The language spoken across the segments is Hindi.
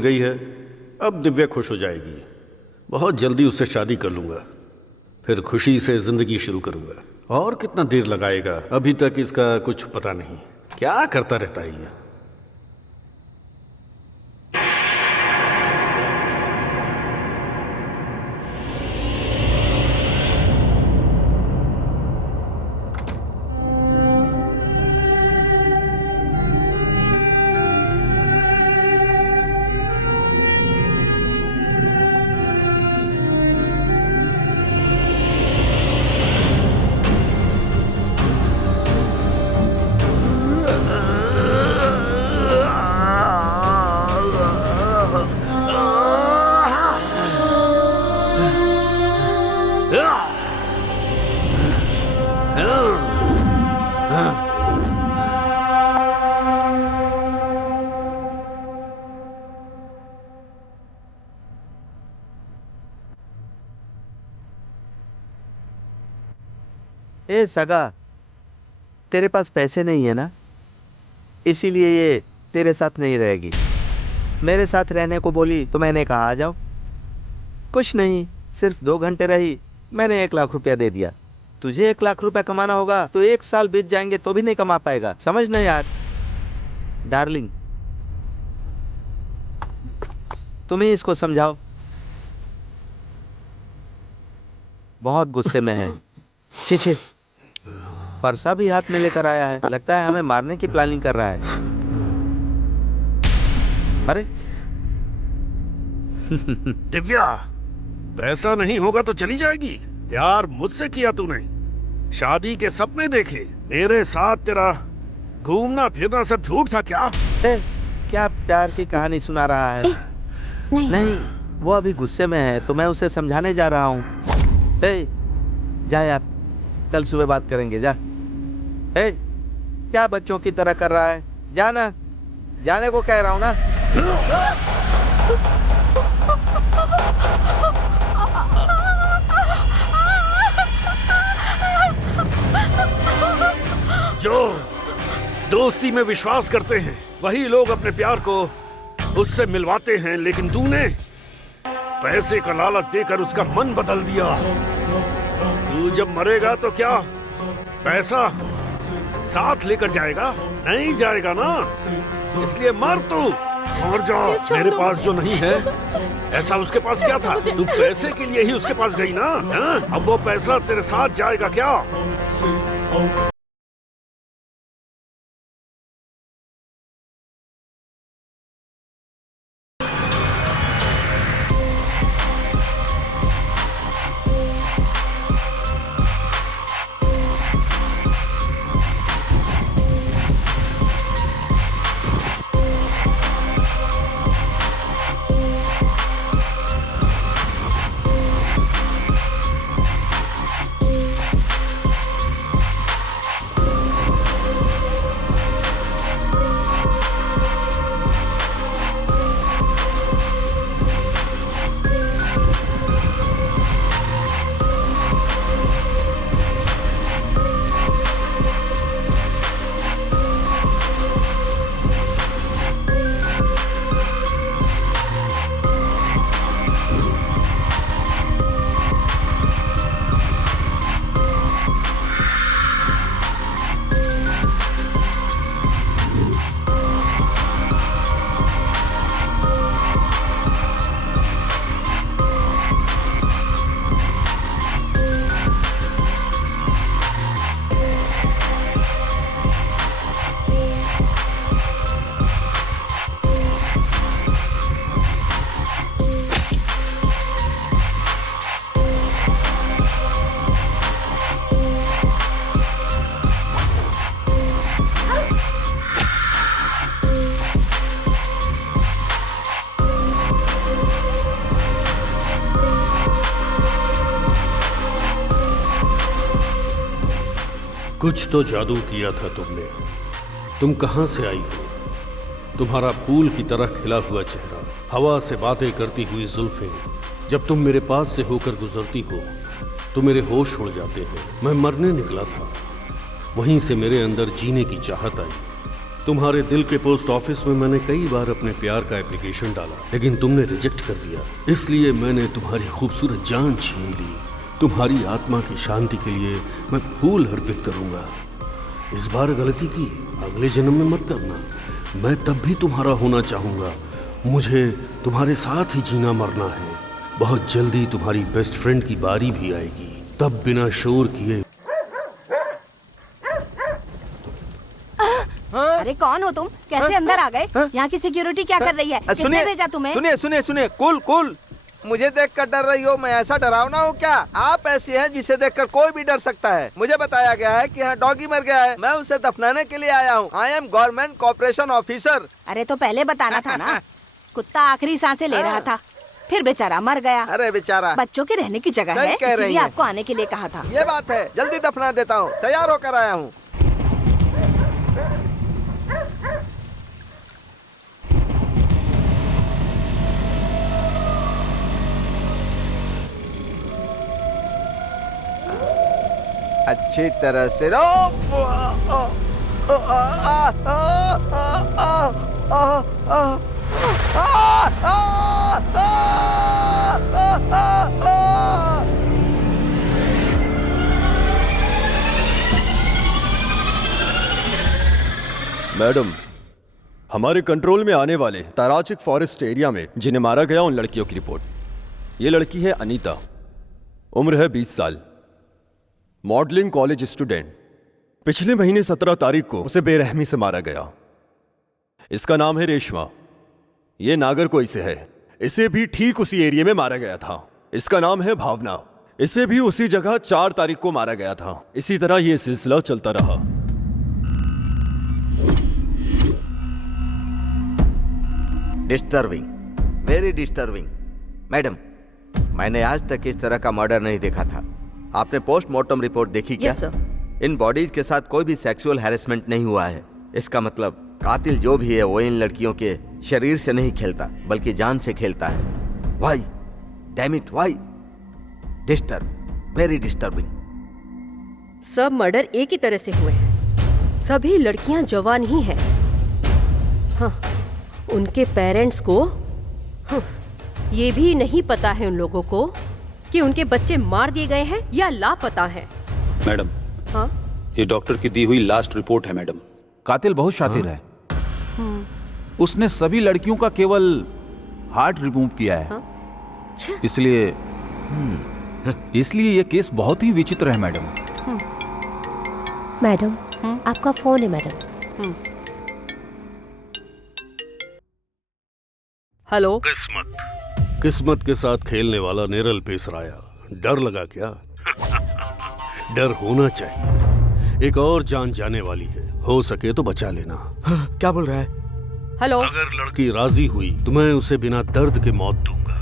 गई है। अब दिव्या खुश हो जाएगी। बहुत जल्दी उससे शादी कर लूंगा, फिर खुशी से जिंदगी शुरू करूंगा। और कितना देर लगाएगा? अभी तक इसका कुछ पता नहीं, क्या करता रहता है ये। ए सगा, तेरे पास पैसे नहीं है ना, इसीलिए ये तेरे साथ नहीं रहेगी। मेरे साथ रहने को बोली तो मैंने कहा आ जाओ। कुछ नहीं, सिर्फ 2 घंटे रही, मैंने 1 लाख रुपया दे दिया। तुझे 1 लाख रुपया कमाना होगा तो 1 साल बीत जाएंगे तो भी नहीं कमा पाएगा, समझ ना यार। डार्लिंग, तुम ही इसको समझाओ, बहुत गुस्से में है। छी छी, फरसा भी हाथ में लेकर आया है, लगता है हमें मारने की प्लानिंग कर रहा है। अरे दिव्या, पैसा नहीं होगा तो चली जाएगी? प्यार मुझसे किया तूने, शादी के सपने देखे, मेरे साथ तेरा घूमना फिरना सब झूठ था क्या? ए, क्या प्यार की कहानी सुना रहा है? नहीं, वो अभी गुस्से में है तो मैं उसे समझाने जा रहा हूँ। ए, जा यार, कल सुबह बात करेंगे, जा। ए, क्या बच्चों की तरह कर रहा है? जाना, जाने को कह रहा हूँ ना। जो दोस्ती में विश्वास करते हैं वही लोग अपने प्यार को उससे मिलवाते हैं, लेकिन तूने पैसे का लालच देकर उसका मन बदल दिया। तू जब मरेगा तो क्या पैसा साथ लेकर जाएगा? नहीं जाएगा ना, इसलिए मर तू, मर जा। मेरे पास जो नहीं है ऐसा उसके पास क्या था? तू पैसे के लिए ही उसके पास गई ना, है? अब वो पैसा तेरे साथ जाएगा क्या? कुछ तो जादू किया था तुमने। तुम कहां से आई हो? तुम्हारा फूल की तरह खिला हुआ चेहरा, हवा से बातें करती हुई जुल्फें, जब तुम मेरे पास से होकर गुजरती हो तो मेरे होश उड़ जाते हैं। मैं मरने निकला था, वहीं से मेरे अंदर जीने की चाहत आई। तुम्हारे दिल के पोस्ट ऑफिस में मैंने कई बार अपने प्यार का एप्लीकेशन डाला, लेकिन तुमने रिजेक्ट कर दिया। इसलिए मैंने तुम्हारी खूबसूरत जान छीन ली। तुम्हारी आत्मा की शांति के लिए मैं फूल अर्पित करूंगा। इस बार गलती की, अगले जन्म में मत करना। मैं तब भी तुम्हारा होना चाहूंगा। मुझे तुम्हारे साथ ही जीना मरना है। बहुत जल्दी तुम्हारी बेस्ट फ्रेंड की बारी भी आएगी, तब बिना शोर किए। अरे कौन हो तुम? कैसे अंदर आ गए? यहाँ की सिक्योरिटी क्या कर रही है? किसने भेजा तुम्हें? सुनिए सुनिए सुनिए, कूल कूल। मुझे देखकर डर रही हो? मैं ऐसा डरावना हूँ क्या? आप ऐसी हैं जिसे देखकर कोई भी डर सकता है। मुझे बताया गया है कि यहाँ डॉगी मर गया है। मैं उसे दफनाने के लिए आया हूँ। I am government corporation officer. अरे तो पहले बताना था ना। कुत्ता आखिरी सांसें ले रहा था, फिर बेचारा मर गया। अरे बेचारा, बच्चों के रहने की जगह है, इसलिए आपको आने के लिए कहा था। ये बात है, जल्दी दफना देता हूँ। तैयार होकर आया हूँ। अच्छी तरह से मैडम, हमारे कंट्रोल में आने वाले ताराचिक फॉरेस्ट एरिया में जिन्हें मारा गया उन लड़कियों की रिपोर्ट। ये लड़की है अनीता, उम्र है 20 साल, मॉडलिंग कॉलेज स्टूडेंट। पिछले महीने 17 तारीख को उसे बेरहमी से मारा गया। इसका नाम है रेशमा। ये नागरकोई से है। इसे भी ठीक उसी एरिया में मारा गया था। इसका नाम है भावना। इसे भी उसी जगह 4 तारीख को मारा गया था। इसी तरह यह सिलसिला चलता रहा। Disturbing, very disturbing. मैडम, मैंने आज तक इस तरह का मर्डर नहीं देखा था। आपने पोस्टमार्टम रिपोर्ट देखी क्या? Yes, sir. इन बॉडीज के साथ कोई भी सेक्सुअल हैरेसमेंट नहीं हुआ है। इसका मतलब कातिल जो भी है वो इन लड़कियों के शरीर से नहीं खेलता बल्कि जान से खेलता है। Why, damn it, why? Disturb, very disturbing. सब मर्डर एक ही तरह से हुए हैं। सभी लड़कियां जवान ही हैं। हाँ, उनके पेरेंट्स को ये भी नहीं पता है उन लोगों को कि उनके बच्चे मार दिए गए हैं या लापता हैं। मैडम, हाँ? ये डॉक्टर की दी हुई लास्ट रिपोर्ट है मैडम। कातिल बहुत शातिर है। उसने सभी लड़कियों का केवल हार्ट रिमूव किया है। अच्छा। इसलिए ये केस बहुत ही विचित्र है मैडम। मैडम, आपका फोन है मैडम। हेलो। किस्मत के साथ खेलने वाला निरल पेसराया। डर लगा क्या? डर होना चाहिए। एक और जान जाने वाली है, हो सके तो बचा लेना। क्या बोल रहा है? हेलो। अगर लड़की राजी हुई तो मैं उसे बिना दर्द के मौत दूंगा।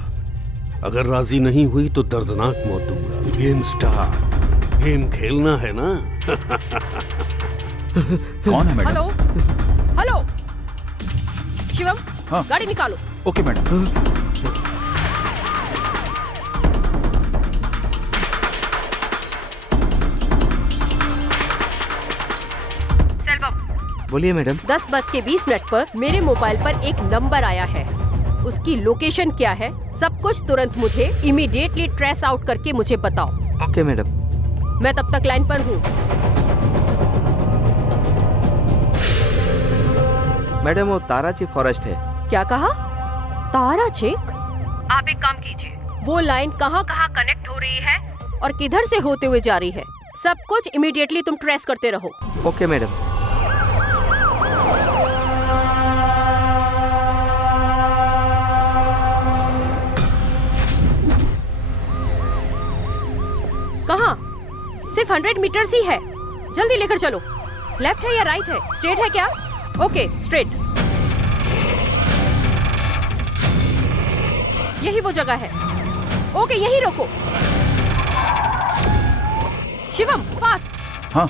अगर राजी नहीं हुई तो दर्दनाक मौत दूंगा। Game start. गेम खेलना है ना? कौन है मैडम? हेलो। हेलो शिवम, हाँ। गाड़ी निकालो। Okay madam. बोलिए मैडम। 10:20 पर मेरे मोबाइल पर एक नंबर आया है। उसकी लोकेशन क्या है, सब कुछ तुरंत मुझे इमीडिएटली ट्रेस आउट करके मुझे बताओ। Okay madam. मैं तब तक लाइन पर हूँ। मैडम, वो ताराची फॉरेस्ट है। क्या कहा? ताराचिक? आप एक काम कीजिए, वो लाइन कहाँ कहाँ कनेक्ट हो रही है और किधर से होते हुए जा रही है, सब कुछ इमीडिएटली तुम ट्रेस करते रहो। Okay madam. कहाँ? सिर्फ 100 मीटर्स ही है। जल्दी लेकर चलो। लेफ्ट है या राइट है? स्ट्रेट है क्या? Okay, straight. यही वो जगह है। ओके, यही रोको। शिवम, फास्ट। हाँ।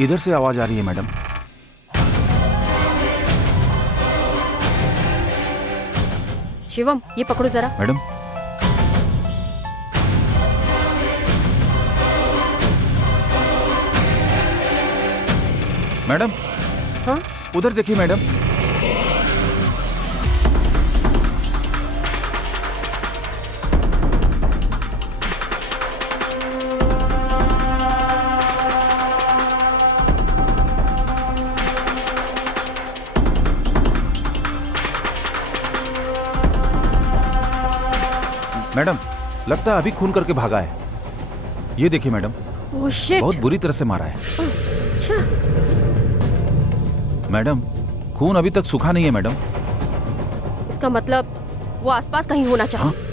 इधर से आवाज आ रही है मैडम। शिवम, ये पकड़ो जरा। मैडम, मैडम, हाँ? उधर देखिए मैडम। मैडम, लगता है अभी खून करके भागा है। ये देखिए मैडम, ओह शिट। बहुत बुरी तरह से मारा है। अच्छा, मैडम, खून अभी तक सूखा नहीं है मैडम। इसका मतलब वो आसपास कहीं होना चाहिए।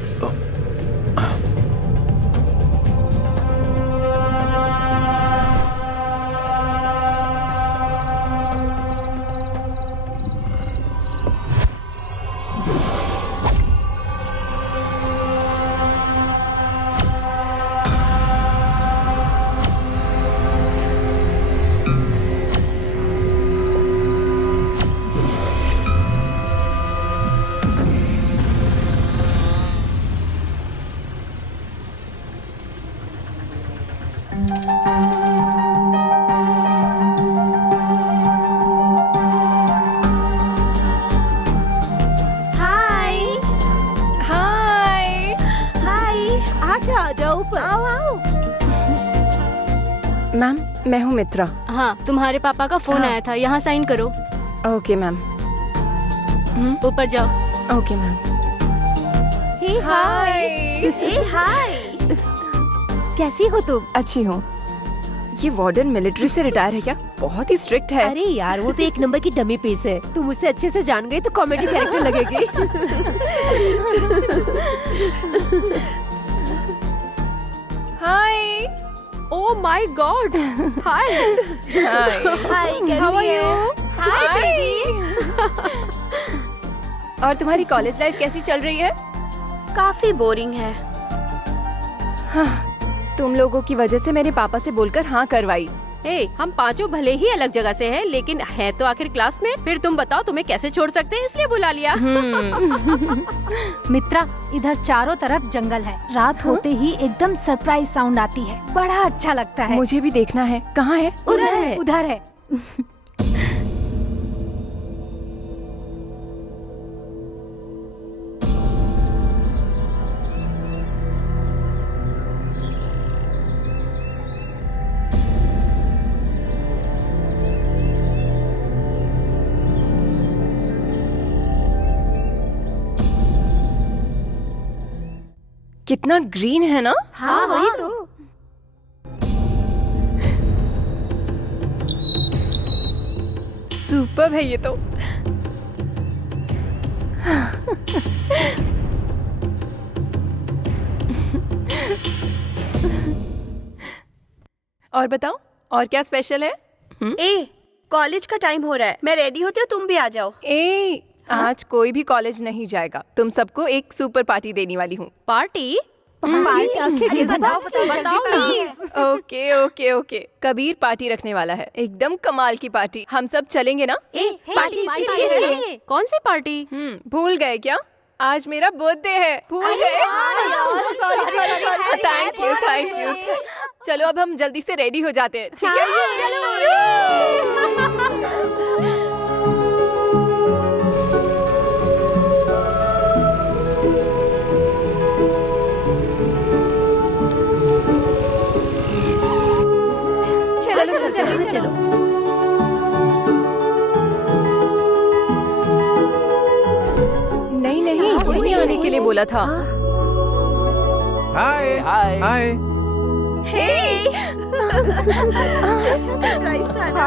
हाय हाय। हाय, आ जाओ ऊपर। आओ आओ। मैम, मैं हूँ मित्रा। हाँ, तुम्हारे पापा का फोन हाँ। आया था, यहाँ साइन करो। Okay ma'am. ऊपर जाओ। Okay ma'am. Hey hi. Hey hi. कैसी हो तुम? अच्छी हूँ। ये वार्डन मिलिट्री से रिटायर है क्या? बहुत ही स्ट्रिक्ट है। अरे यार, वो तो एक नंबर की डमी पीस है। तुम उसे अच्छे से जान गई तो कॉमेडी कैरेक्टर लगेगी। हाय। Oh my God. हाय। हाय, कैसी How are है? you? Hi baby. और तुम्हारी कॉलेज लाइफ कैसी चल रही है? काफी बोरिंग है। तुम लोगों की वजह से मेरे पापा से बोलकर हाँ करवाई। ए, हम पांचों भले ही अलग जगह से हैं, लेकिन है तो आखिर क्लास में। फिर तुम बताओ तुम्हें कैसे छोड़ सकते हैं, इसलिए बुला लिया। मित्रा, इधर चारों तरफ जंगल है। रात होते ही एकदम सरप्राइज साउंड आती है, बड़ा अच्छा लगता है। मुझे भी देखना है। कहाँ है? उधर है, उधर है। कितना ग्रीन है ना? हाँ, वही तो। सुपर्ब है ये तो। और बताओ, और क्या स्पेशल है? ए, कॉलेज का टाइम हो रहा है। मैं रेडी होती हूँ, तुम भी आ जाओ। आज कोई भी कॉलेज नहीं जाएगा। तुम सबको एक सुपर पार्टी देने वाली हूँ। पार्टी? अरे बताओ please. Okay okay okay. Kabir party रखने वाला है, एकदम कमाल की पार्टी। हम सब चलेंगे ना? पार्टी किसके लिए? कौन सी पार्टी? भूल गए क्या? आज मेरा बर्थडे है। भूल गए? Thank you thank you. चलो अब हम जल्दी से रेडी हो जाते हैं, ठीक है? चलो चलो चलो। नहीं नहीं, वही आने के लिए बोला था। हाय हाय हाय। अच्छा सरप्राइज था ना।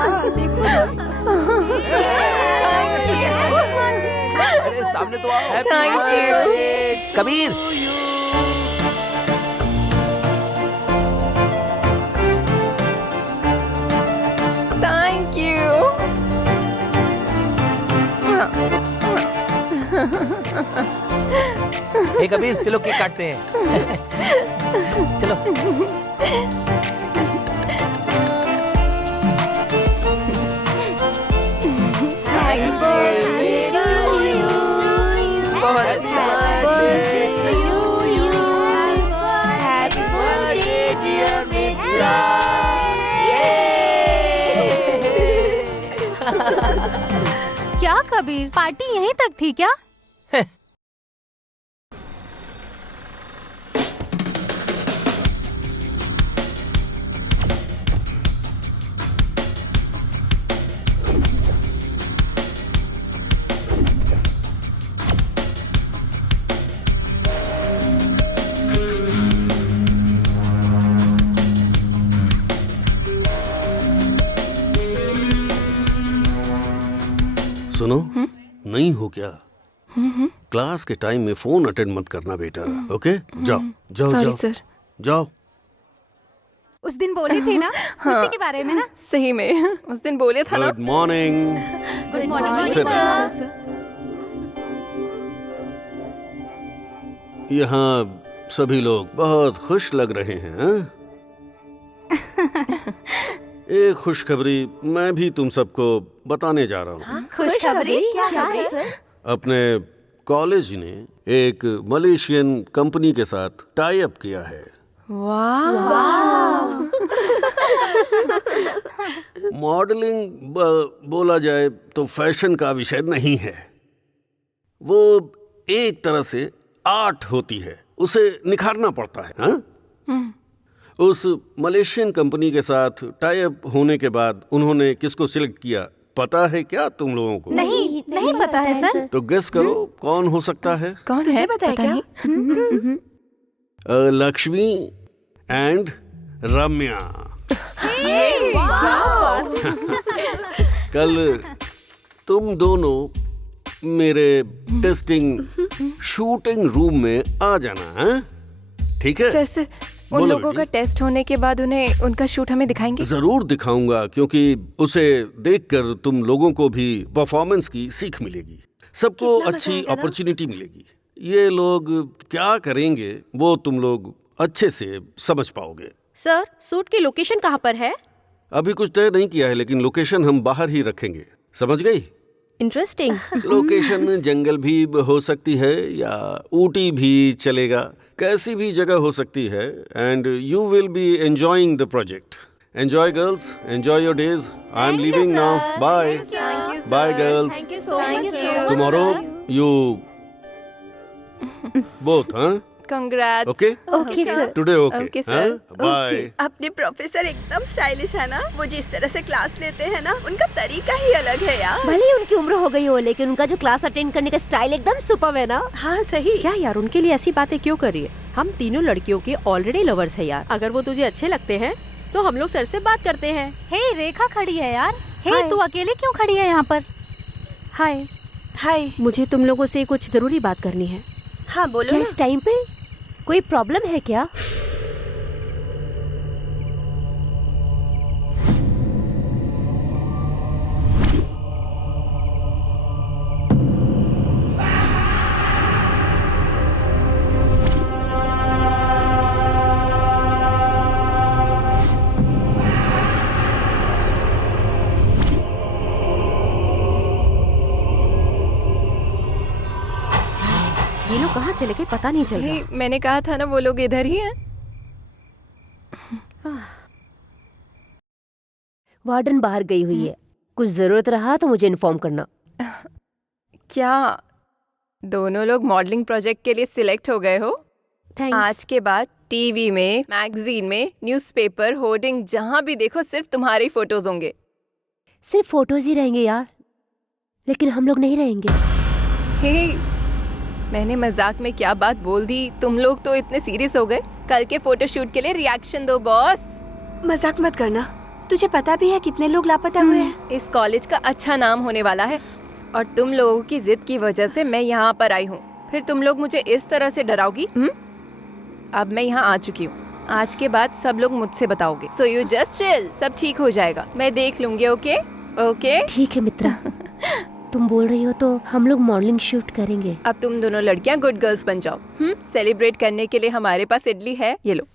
अरे सामने तो आओ। Thank you Kabir. Thank you. Hey Kabir, चलो केक काटते हैं। चलो। बहुत अच्छा क्या कबीर, पार्टी यहीं तक थी क्या? सुनो, नहीं हो क्या? क्लास के टाइम में फोन अटेंड मत करना बेटा, ओके? जाओ जाओ सॉरी जाओ सर। जाओ। उस दिन बोली थी ना उसी के बारे में ना। सही में उस दिन बोले था ना। Good morning. Good morning Sir. Sir. यहाँ सभी लोग बहुत खुश लग रहे हैं, हाँ? एक खुशखबरी मैं भी तुम सबको बताने जा रहा हूँ। खुशखबरी क्या है सर? अपने कॉलेज ने एक मलेशियन कंपनी के साथ टाई अप किया है। मॉडलिंग बोला जाए तो फैशन का विषय नहीं है, वो एक तरह से आर्ट होती है, उसे निखारना पड़ता है, हाँ? उस मलेशियन कंपनी के साथ टाई अप होने के बाद उन्होंने किसको सिलेक्ट किया पता है क्या तुम लोगों को? नहीं नहीं पता है सर। तो गेस करो कौन हो सकता है? कौन तुझे है पता है क्या? नहीं। लक्ष्मी एंड रम्या। कल तुम दोनों मेरे टेस्टिंग शूटिंग रूम में आ जाना, है? ठीक है? सर उन बोलो लोगों का बेटी। टेस्ट होने के बाद उन्हें उनका शूट हमें दिखाएंगे। जरूर दिखाऊंगा, क्योंकि उसे देखकर तुम लोगों को भी परफॉर्मेंस की सीख मिलेगी, सबको अच्छी अपॉर्चुनिटी मिलेगी। ये लोग क्या करेंगे वो तुम लोग अच्छे से समझ पाओगे। सर सूट की लोकेशन कहाँ पर है? अभी कुछ तय नहीं किया है, लेकिन लोकेशन हम बाहर ही रखेंगे, समझ गई? इंटरेस्टिंग। लोकेशन जंगल भी हो सकती है या ऊटी भी चलेगा, कैसी भी जगह हो सकती है। And you will be enjoying the project. Enjoy girls, enjoy your days. I am leaving now, bye bye girls. Tomorrow you both, हाँ? Congrats. Okay okay sir. Today Okay, okay, sir. Bye. अपने प्रोफेसर एकदम स्टाइलिश है ना, वो जिस तरह से क्लास लेते हैं ना, उनका तरीका ही अलग है यार। भले ही उनकी उम्र हो गई हो, लेकिन उनका जो क्लास अटेंड करने का स्टाइल एकदम सुपर्ब है ना। हाँ सही। क्या यार, उनके लिए ऐसी बातें क्यों कर रही है? हम तीनों लड़कियों के ऑलरेडी लवर्स है यार। अगर वो तुझे अच्छे लगते हैं तो हम लोग सर से बात करते हैं। हे रेखा खड़ी है यार। हे हाय। तू अकेले क्यों खड़ी है यहाँ पर? हाय, हाय। मुझे तुम लोगों से कुछ जरूरी बात करनी है। हाँ बोलो क्या ना। इस टाइम पे कोई प्रॉब्लम है क्या? ये लोग कहाँ चले गए पता नहीं चल रहा। मैंने कहा था ना वो लोग इधर ही हैं। वार्डन बाहर गई हुई है, कुछ जरूरत रहा तो मुझे इन्फॉर्म करना। क्या दोनों लोग मॉडलिंग प्रोजेक्ट के लिए सिलेक्ट हो गए हो? थैंक्स। आज के बाद टीवी में, मैगजीन में, न्यूज़पेपर, होर्डिंग, जहाँ भी देखो सिर्फ तुम्हारे ही फोटोज होंगे। सिर्फ फोटोज ही रहेंगे यार, लेकिन हम लोग नहीं रहेंगे। हे, मैंने मजाक में क्या बात बोल दी, तुम लोग तो इतने सीरियस हो गए। कल के फोटोशूट के लिए रिएक्शन दो बॉस। मजाक मत करना, तुझे पता भी है कितने लोग लापता हुए हैं। इस कॉलेज का अच्छा नाम होने वाला है और तुम लोगों की जिद की वजह से मैं यहाँ पर आई हूँ। फिर तुम लोग मुझे इस तरह से डराओगी? अब मैं यहाँ आ चुकी हूँ, आज के बाद सब लोग मुझसे बताओगे। सो यू जस्ट चिल, सब ठीक हो जाएगा, मैं देख लूंगी। ओके ओके ठीक है मित्रा, तुम बोल रही हो तो हम लोग मॉडलिंग शूट करेंगे। अब तुम दोनों लड़कियां गुड गर्ल्स बन जाओ। सेलिब्रेट करने के लिए हमारे पास इडली है, ये लो।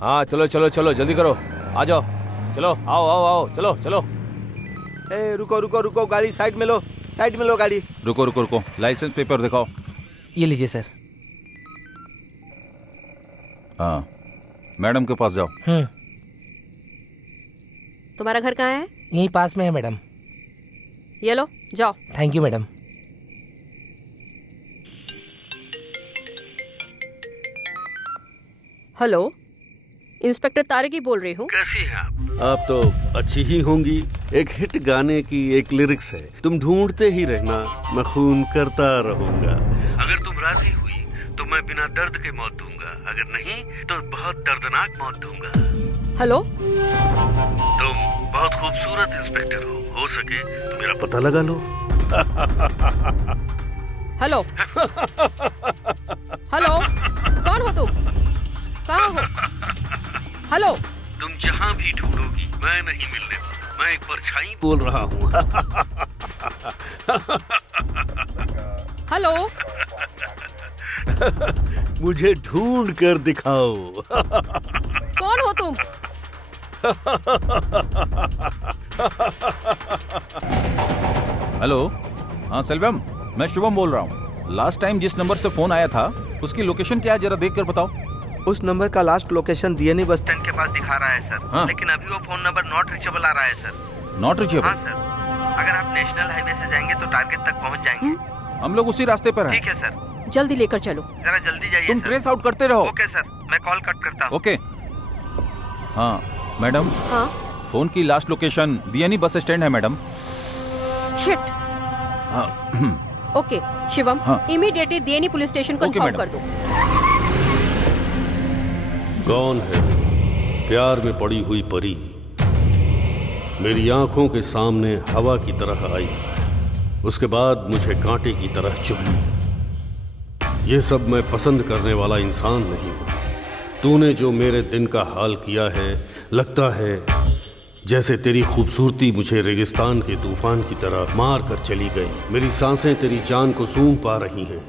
हाँ चलो चलो चलो जल्दी करो, आ जाओ, चलो आओ आओ आओ, चलो चलो। ए रुको रुको रुको, गाड़ी साइड में लो, साइड में लो गाड़ी। रुको रुको रुको, लाइसेंस पेपर दिखाओ। ये लीजिए सर। हाँ, मैडम के पास जाओ। तुम्हारा घर कहाँ है? यहीं पास में है मैडम। ये लो, जाओ। Thank you madam. Hello, inspector Tarki बोल रही हूँ। कैसी हैं आप तो अच्छी ही होंगी। एक हिट गाने की एक लिरिक्स है, तुम ढूंढते ही रहना, मैं खून करता रहूंगा। अगर तुम राजी हुई तो मैं बिना दर्द के मौत दूंगा, अगर नहीं तो बहुत दर्दनाक मौत दूंगा। हेलो, तुम बहुत खूबसूरत इंस्पेक्टर हो सके तो मेरा पता लगा लो। हेलो हेलो, कौन हो तुम? कहाँ हो? हेलो, तुम जहाँ भी ढूंढोगी मैं नहीं मिलने वाला, मैं एक परछाई बोल रहा हूँ। हेलो, मुझे ढूंढ कर दिखाओ। कौन हो तुम? हेलो, हाँ सेल्वम, मैं शुभम बोल रहा हूँ। लास्ट टाइम जिस नंबर से फोन आया था उसकी लोकेशन क्या है, जरा देख कर बताओ। उस नंबर का last location DNA bus stand के पास दिखा रहा है सर। हाँ? लेकिन अभी वो फोन नंबर नॉट रीचेबल आ रहा है सर। Not reachable? हाँ सर, अगर आप नेशनल हाईवे से जाएंगे तो टारगेट तक पहुंच जाएंगे। हम लोग उसी रास्ते पर हैं। ठीक है सर, जल्दी लेकर चलो। जरा जल्दी जाइए। तुम ट्रेस आउट करते रहो। ओके सर, मैं कॉल कट करता हूँ। ओके। हाँ मैडम। हाँ? फोन की लास्ट लोकेशन बीएनई बस स्टैंड है मैडम। शिट। हाँ। ओके शिवम, हाँ। इमीडिएटली डीएनई पुलिस स्टेशन को इन्फॉर्म कर दो। कौन है प्यार में पड़ी हुई परी, मेरी आंखों के सामने हवा की तरह आई, उसके बाद मुझे कांटे की तरह चुभी। ये सब मैं पसंद करने वाला इंसान नहीं हूं। तूने जो मेरे दिन का हाल किया है, लगता है जैसे तेरी खूबसूरती मुझे रेगिस्तान के तूफान की तरह मार कर चली गई। मेरी सांसें तेरी जान को सूंघ पा रही हैं।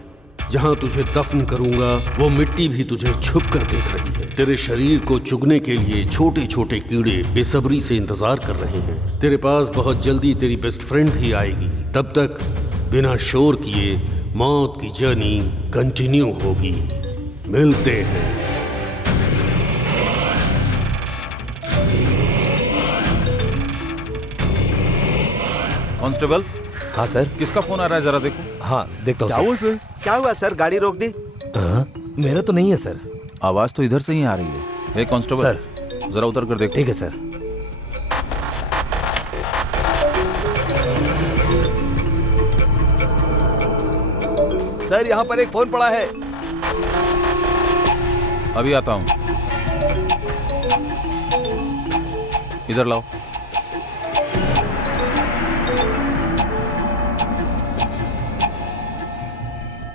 जहां तुझे दफन करूंगा वो मिट्टी भी तुझे छुप कर देख रही है। तेरे शरीर को चुगने के लिए छोटे छोटे कीड़े बेसब्री से इंतजार कर रहे हैं। तेरे पास बहुत जल्दी तेरी बेस्ट फ्रेंड भी आएगी। तब तक बिना शोर किए मौत की जर्नी कंटिन्यू होगी। मिलते हैं। कांस्टेबल। हाँ सर। किसका फोन आ रहा है, जरा देखो। हाँ देखता हूँ। क्या हुआ सर? क्या हुआ सर, गाड़ी रोक दी? मेरा तो नहीं है सर। आवाज तो इधर से ही आ रही है। कांस्टेबल सर, जरा उतर कर देखो। ठीक है सर। सर यहाँ पर एक फोन पड़ा है। अभी आता हूँ, इधर लाओ।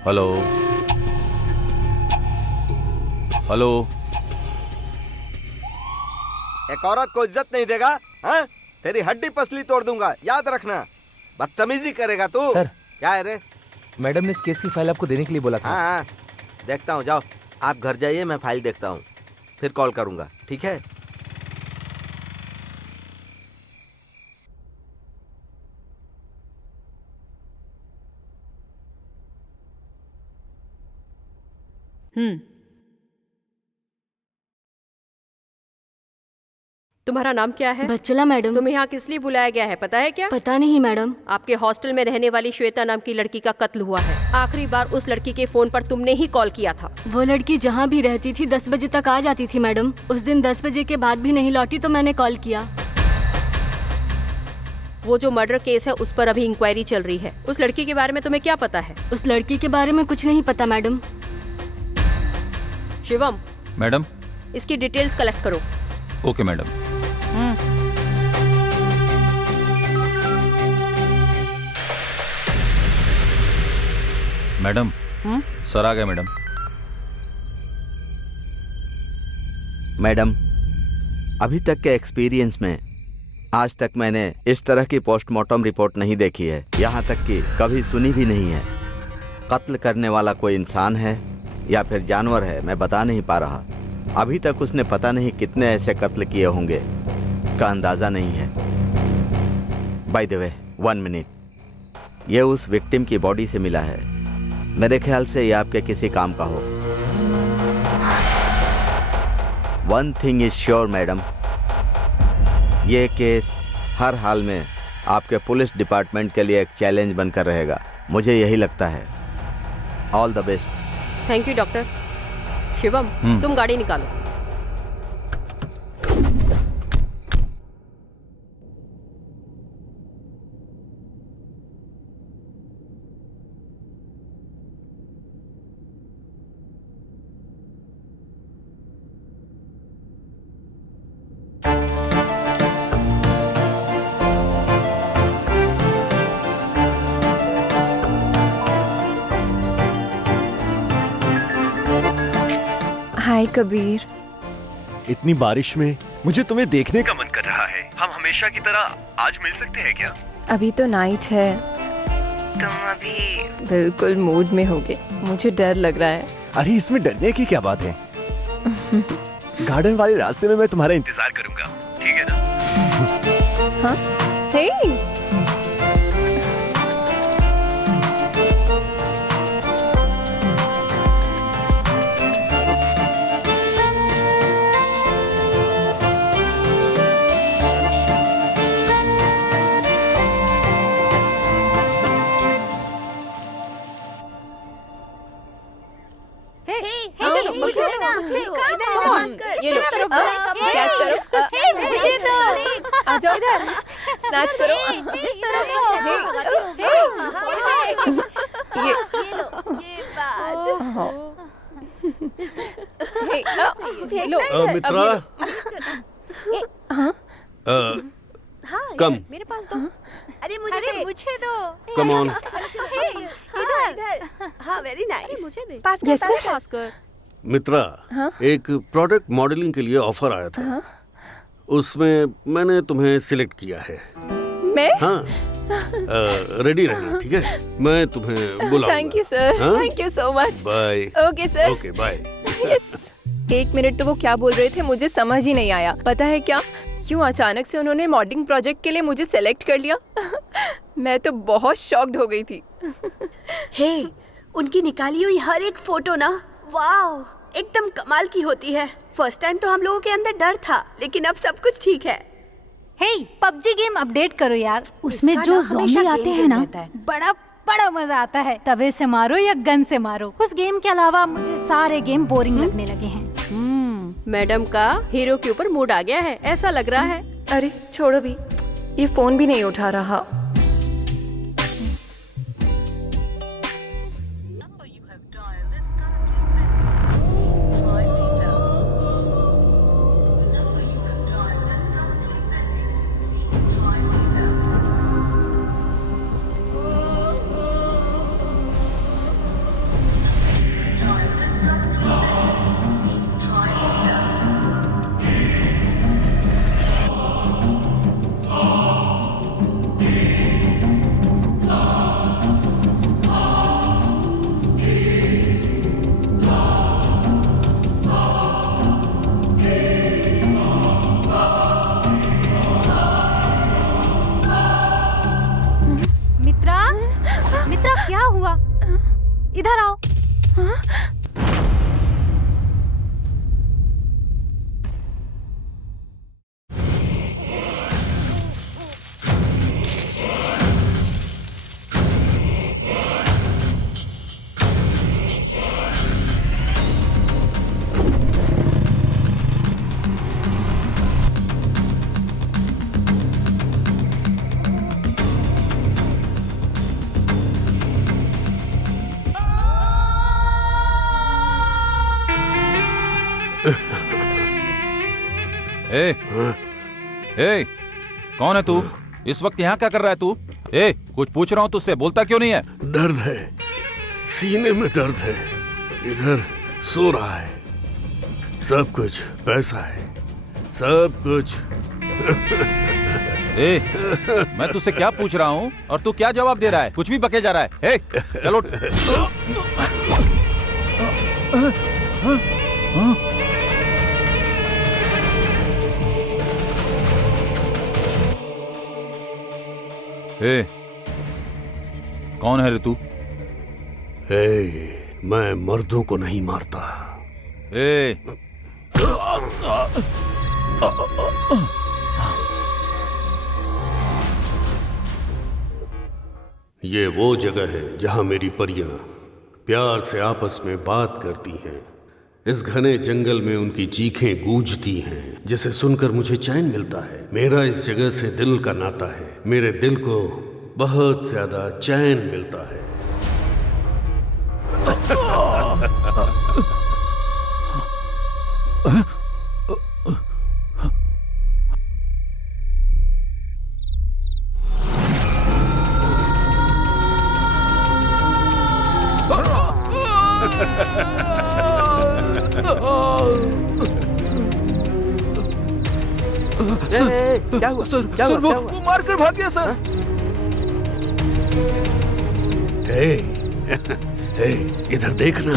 Hello hello. एक औरत को इज्जत नहीं देगा? हाँ? तेरी हड्डी पसली तोड़ दूंगा, याद रखना। बदतमीजी करेगा तू। सर। क्या है रे? मैडम ने इस केस की फाइल आपको देने के लिए बोला था। हाँ, देखता हूँ, जाओ आप घर जाइए, मैं फाइल देखता हूँ, फिर कॉल करूंगा, ठीक है? तुम्हारा नाम क्या है? बच्चला मैडम। तुम्हें यहाँ किस लिए बुलाया गया है, पता है क्या? पता नहीं मैडम। आपके हॉस्टल में रहने वाली श्वेता नाम की लड़की का कत्ल हुआ है। आखिरी बार उस लड़की के फोन पर तुमने ही कॉल किया था। वो लड़की जहाँ भी रहती थी 10 बजे तक आ जाती थी मैडम। उस दिन 10 बजे के बाद भी नहीं लौटी तो मैंने कॉल किया। वो जो मर्डर केस है उस पर अभी इंक्वायरी चल रही है। उस लड़की के बारे में तुम्हें क्या पता है? उस लड़की के बारे में कुछ नहीं पता मैडम। शिवम। मैडम। इसकी डिटेल्स कलेक्ट करो। Okay madam. मैडम। सर आ गए मैडम। मैडम, अभी तक के एक्सपीरियंस में आज तक मैंने इस तरह की पोस्टमार्टम रिपोर्ट नहीं देखी है, यहाँ तक कि कभी सुनी भी नहीं है। कत्ल करने वाला कोई इंसान है या फिर जानवर है, मैं बता नहीं पा रहा। अभी तक उसने पता नहीं कितने ऐसे कत्ल किए होंगे का अंदाजा नहीं है। बाय द वे 1 मिनट, ये उस विक्टिम की बॉडी से मिला है। मेरे ख्याल से ये आपके किसी काम का हो। One thing is sure madam, ये केस हर हाल में आपके पुलिस डिपार्टमेंट के लिए एक चैलेंज बनकर रहेगा, मुझे यही लगता है। All the best. Thank you doctor. Shivam, तुम गाड़ी निकालो। हाय कबीर। इतनी बारिश में मुझे तुम्हें देखने का मन कर रहा है। हम हमेशा की तरह आज मिल सकते हैं क्या? अभी तो नाइट है, तुम अभी बिल्कुल मूड में होगे, मुझे डर लग रहा है। अरे इसमें डरने की क्या बात है? गार्डन वाले रास्ते में मैं तुम्हारा इंतजार करूंगा, ठीक है ना? हाँ? हे! ये लो, कैच करो, आ जाओ इधर, स्नैच करो। ये लो। मित्रा, कम। मेरे पास दो। अरे मुझे दो। Come on. इधर। हाँ, वेरी नाइस। मुझे दे। पास कर। मित्रा, एक प्रोडक्ट मॉडलिंग के लिए ऑफर आया था, उसमें मैंने तुम्हें सिलेक्ट किया है। मैं? हाँ, रेडी रहना, ठीक है? मैं तुम्हें बुलाऊंगा। Thank you sir, thank you so much. Bye. Okay sir. Okay bye. Yes. 1 minute तो वो क्या बोल रहे थे मुझे समझ ही नहीं आया। पता है क्या, क्यों अचानक से उन्होंने मॉडलिंग प्रोजेक्ट के लिए मुझे सेलेक्ट कर लिया। मैं तो बहुत शॉक्ड हो गई थी। हे, उनकी निकाली हुई हर एक फोटो ना, वाव, एकदम कमाल की होती है। फर्स्ट टाइम तो हम लोगों के अंदर डर था, लेकिन अब सब कुछ ठीक है। हे, पबजी गेम अपडेट करो यार, उसमें जो ज़ॉम्बी आते हैं ना, बड़ा मजा आता है। तवे से मारो या गन से मारो। उस गेम के अलावा मुझे सारे गेम बोरिंग लगने लगे हैं। मैडम का हीरो के ऊपर मूड आ गया है, ऐसा लग रहा है। अरे छोड़ो भी, ये फोन भी नहीं उठा रहा। मित्रा क्या हुआ? इधर आओ। ए, कौन है तू? इस वक्त यहाँ क्या कर रहा है तू? कुछ पूछ रहा हूँ तुझसे, बोलता क्यों नहीं है? दर्द है, सीने में दर्द है, इधर सो रहा है। सब कुछ पैसा है, सब कुछ। मैं तुझसे क्या पूछ रहा हूँ और तू क्या जवाब दे रहा है? कुछ भी बके जा रहा है। चलो। ए, कौन है रे तू? मैं मर्दों को नहीं मारता। ये वो जगह है जहां मेरी परियां प्यार से आपस में बात करती हैं। इस घने जंगल में उनकी चीखें गूंजती हैं, जिसे सुनकर मुझे चैन मिलता है। मेरा इस जगह से दिल का नाता है। मेरे दिल को बहुत ज्यादा चैन मिलता है। क्या हुआ? सर, क्या सर, हुआ? वो मारकर भाग गया सर। हे, इधर देखना।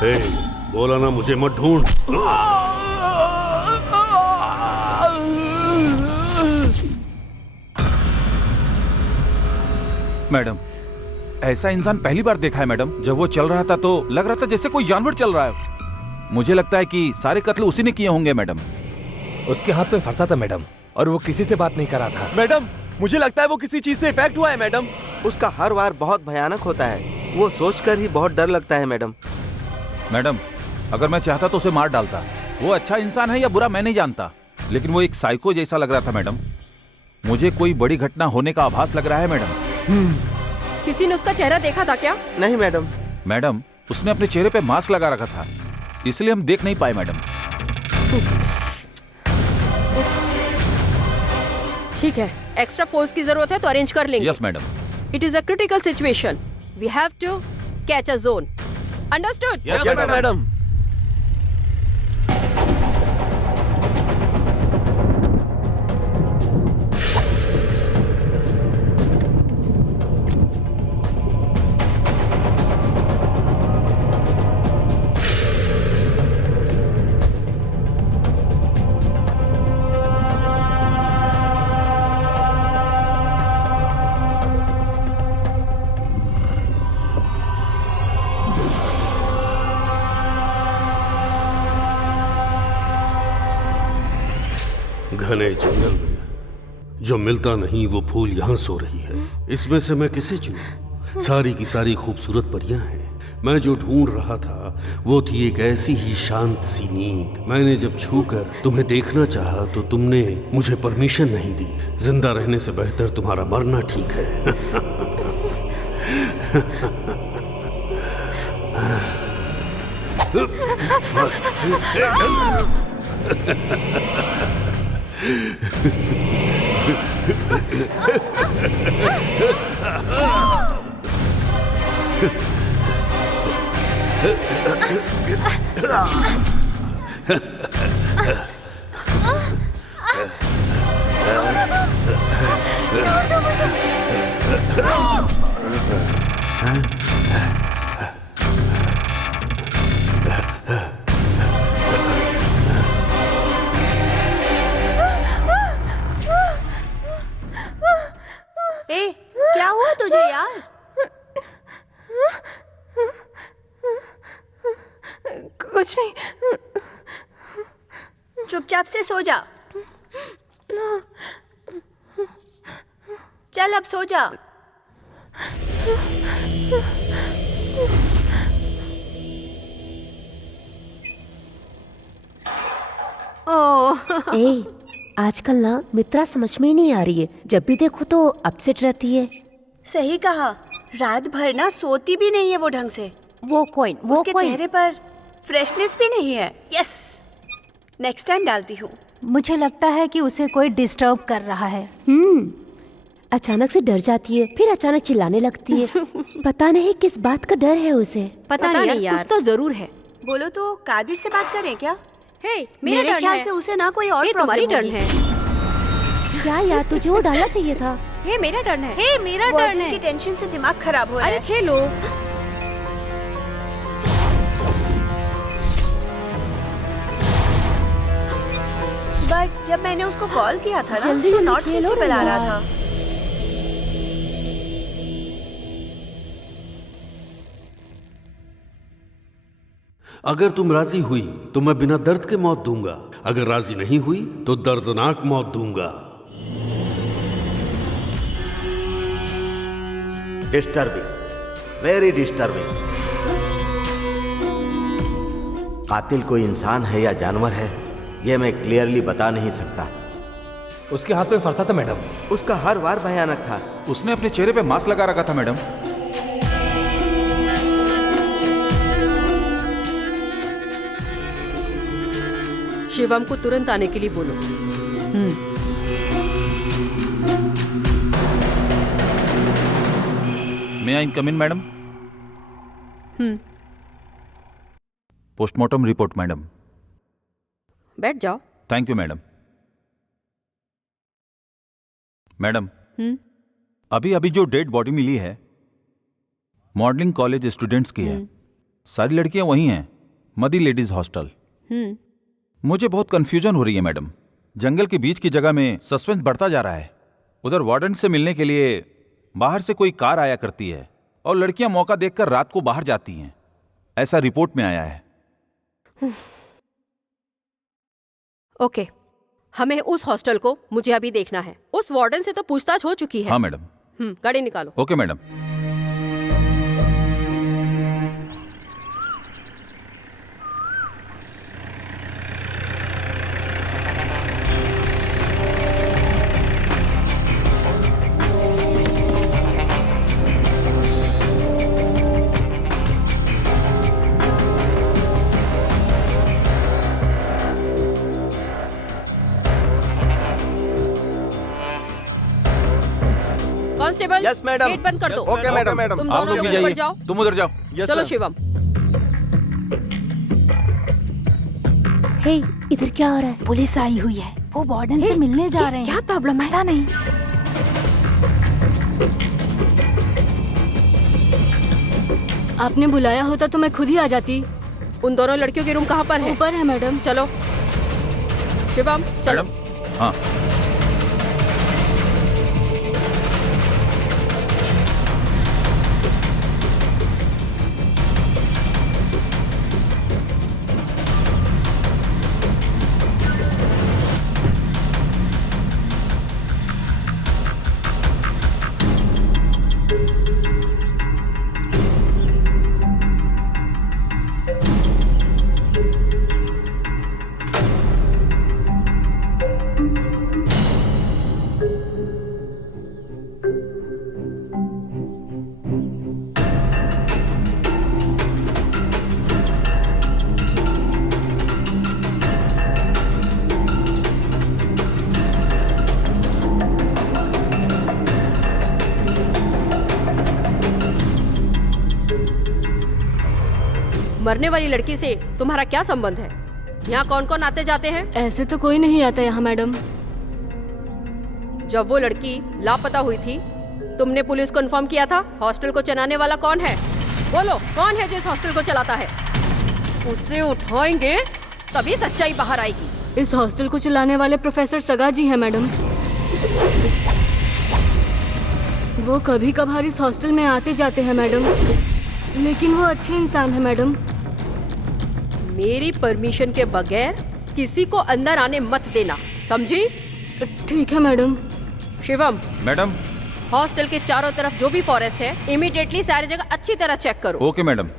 हे, बोला ना मुझे मत ढूंढ। मैडम, ऐसा इंसान पहली बार देखा है मैडम। जब वो चल रहा था तो लग रहा था जैसे कोई जानवर चल रहा है। मुझे लगता है कि सारे कत्ल उसी ने किए होंगे मैडम। उसके हाथ में फंसा था मैडम, और वो किसी से बात नहीं कर रहा था। मैडम, मुझे लगता है वो किसी चीज से इफेक्ट हुआ है मैडम। उसका हर वार बहुत भयानक होता है। वो सोचकर ही बहुत डर लगता है मैडम। मैडम, अगर मैं चाहता तो उसे मार डालता। वो अच्छा इंसान है या बुरा मैं नहीं जानता, लेकिन वो एक साइको जैसा लग रहा था मैडम। मुझे कोई बड़ी घटना होने का आभास लग रहा है मैडम। किसी ने उसका चेहरा देखा था क्या? नहीं मैडम। मैडम, उसने अपने चेहरे पे मास्क लगा रखा था, इसलिए हम देख नहीं पाए मैडम। ठीक है, एक्स्ट्रा फोर्स की जरूरत है तो अरेंज कर लेंगे। Yes madam. It is a critical situation. We have to catch a zone. Understood? Yes madam. घने जंगल में जो मिलता नहीं वो फूल यहाँ सो रही है। इसमें से मैं किसे चुनूं? सारी की सारी खूबसूरत परियां हैं। मैं जो ढूंढ रहा था वो थी एक ऐसी ही शांत सी नींद। मैंने जब छूकर तुम्हें देखना चाहा तो तुमने मुझे परमिशन नहीं दी। जिंदा रहने से बेहतर तुम्हारा मरना ठीक है। क्या हुआ तुझे यार? कुछ नहीं। चुपचाप से सो जा। चल अब सो जा। ए, आजकल ना मित्रा समझ में ही नहीं आ रही है। जब भी देखो तो अपसेट रहती है। सही कहा, रात भर ना सोती भी नहीं है वो ढंग से। वो कॉइन, उसके चेहरे पर फ्रेशनेस भी नहीं है। यस, नेक्स्ट टाइम डालती हूँ। मुझे लगता है कि उसे कोई डिस्टर्ब कर रहा है। अचानक से डर जाती है, फिर अचानक चिल्लाने लगती है। पता नहीं किस बात का डर है उसे। पता नहीं यार, कुछ तो जरूर है। बोलो तो कादिर से बात करें क्या? हे, मेरे ख्याल से उसे ना कोई और तुम्हारी टर्न होगी। है। क्या यार, तुझे वो डालना चाहिए था। ये मेरा टर्न है। हे मेरा टर्न वार्डन है। की टेंशन से दिमाग खराब हो रहा अरे है। खेलो। बट जब मैंने उसको कॉल किया था ना, जल्दी तो जल्दी नॉट खेलो रीचेबल ना आ रहा यार। था। अगर तुम राजी हुई तो मैं बिना दर्द के मौत दूंगा, अगर राजी नहीं हुई तो दर्दनाक मौत दूंगा। Disturbing, very disturbing. कातिल कोई इंसान है या जानवर है, यह मैं क्लियरली बता नहीं सकता। उसके हाथ में फंसा था मैडम। उसका हर वार भयानक था। उसने अपने चेहरे पे मास्क लगा रखा था मैडम। शिवम को तुरंत आने के लिए बोलो। मे आई कम इन मैडम? Postmortem report madam. बैठ जाओ। Thank you madam. मैडम, अभी अभी जो डेड बॉडी मिली है मॉडलिंग कॉलेज स्टूडेंट्स की है। सारी लड़कियां वही हैं, मदी लेडीज हॉस्टल। मुझे बहुत कंफ्यूजन हो रही है मैडम। जंगल के बीच की जगह में सस्पेंस बढ़ता जा रहा है। उधर वार्डन से मिलने के लिए बाहर से कोई कार आया करती है और लड़कियां मौका देखकर रात को बाहर जाती हैं, ऐसा रिपोर्ट में आया है। ओके, हमें उस हॉस्टल को मुझे अभी देखना है। उस वार्डन से तो पूछताछ हो चुकी है। हाँ मैडम। गाड़ी निकालो। Okay madam. Constable, Yes, madam. Gate बंद कर दो। Okay, madam. तुम आप दोनों लोग भी ऊपर जाइए, जाओ। तुम उधर जाओ। Yes, चलो sir. शिवम। हे, इधर क्या हो रहा है? पुलिस आई हुई है, वो वार्डन से मिलने जा रहे हैं। क्या प्रॉब्लम है? पता नहीं। आपने बुलाया होता तो मैं खुद ही आ जाती। उन दोनों लड़कियों के रूम कहाँ पर है? ऊपर है मैडम। चलो शिवम, चलो। मैडम, हाँ। मरने वाली लड़की से तुम्हारा क्या संबंध है? यहाँ कौन कौन आते जाते हैं? ऐसे तो कोई नहीं आता यहाँ मैडम। जब वो लड़की लापता हुई थी, तुमने पुलिस को इन्फॉर्म किया था? हॉस्टल को चलाने वाला कौन है? बोलो, कौन है जो इस हॉस्टल को चलाता है? उसे उठाएंगे तभी सच्चाई बाहर आएगी। इस हॉस्टल को चलाने वाले प्रोफेसर सगा जी हैं मैडम। वो कभी कभार इस हॉस्टल में आते जाते हैं मैडम, लेकिन वो अच्छे इंसान है मैडम। मेरी परमिशन के बगैर किसी को अंदर आने मत देना, समझी? ठीक है मैडम। शिवम, मैडम। हॉस्टल के चारों तरफ जो भी फॉरेस्ट है, इमीडिएटली सारी जगह अच्छी तरह चेक करो। Okay madam.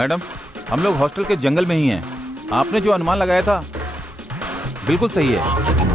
मैडम, हम लोग हॉस्टल के जंगल में ही हैं। आपने जो अनुमान लगाया था बिल्कुल सही है।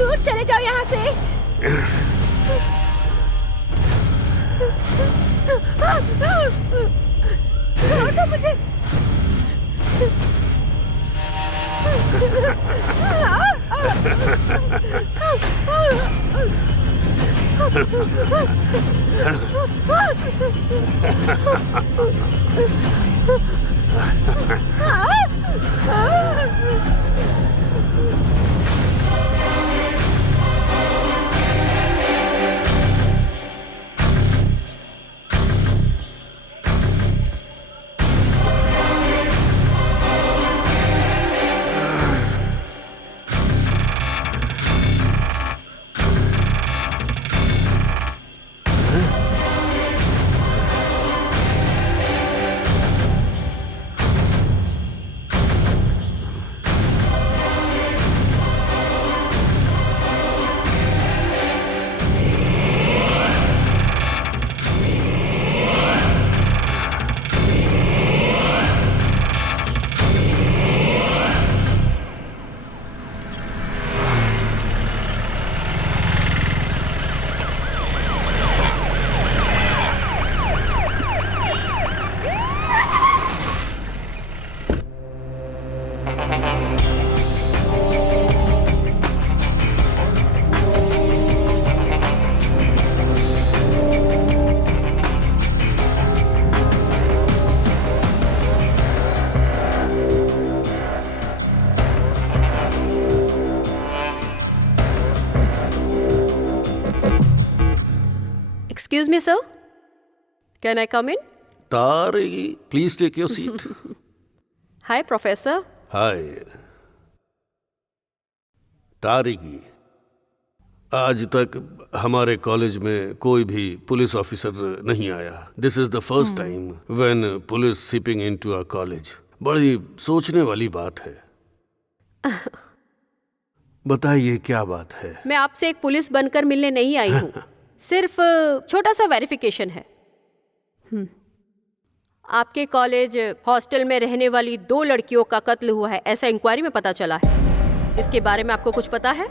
दूर चले जाओ यहाँ से। छोड़ दो मुझे। Excuse me, sir. Can I come in? तारगी, please take your seat. Hi, Professor. हाय तारगी, आज तक हमारे कॉलेज में कोई भी पुलिस ऑफिसर नहीं आया। This is the first time when police seeping into our college. बड़ी सोचने वाली बात है। बताइए क्या बात है? मैं आपसे एक पुलिस बनकर मिलने नहीं आई हूँ। सिर्फ छोटा सा वेरिफिकेशन है। आपके कॉलेज हॉस्टल में रहने वाली 2 लड़कियों का कत्ल हुआ है, ऐसा इंक्वायरी में पता चला है। इसके बारे में आपको कुछ पता है?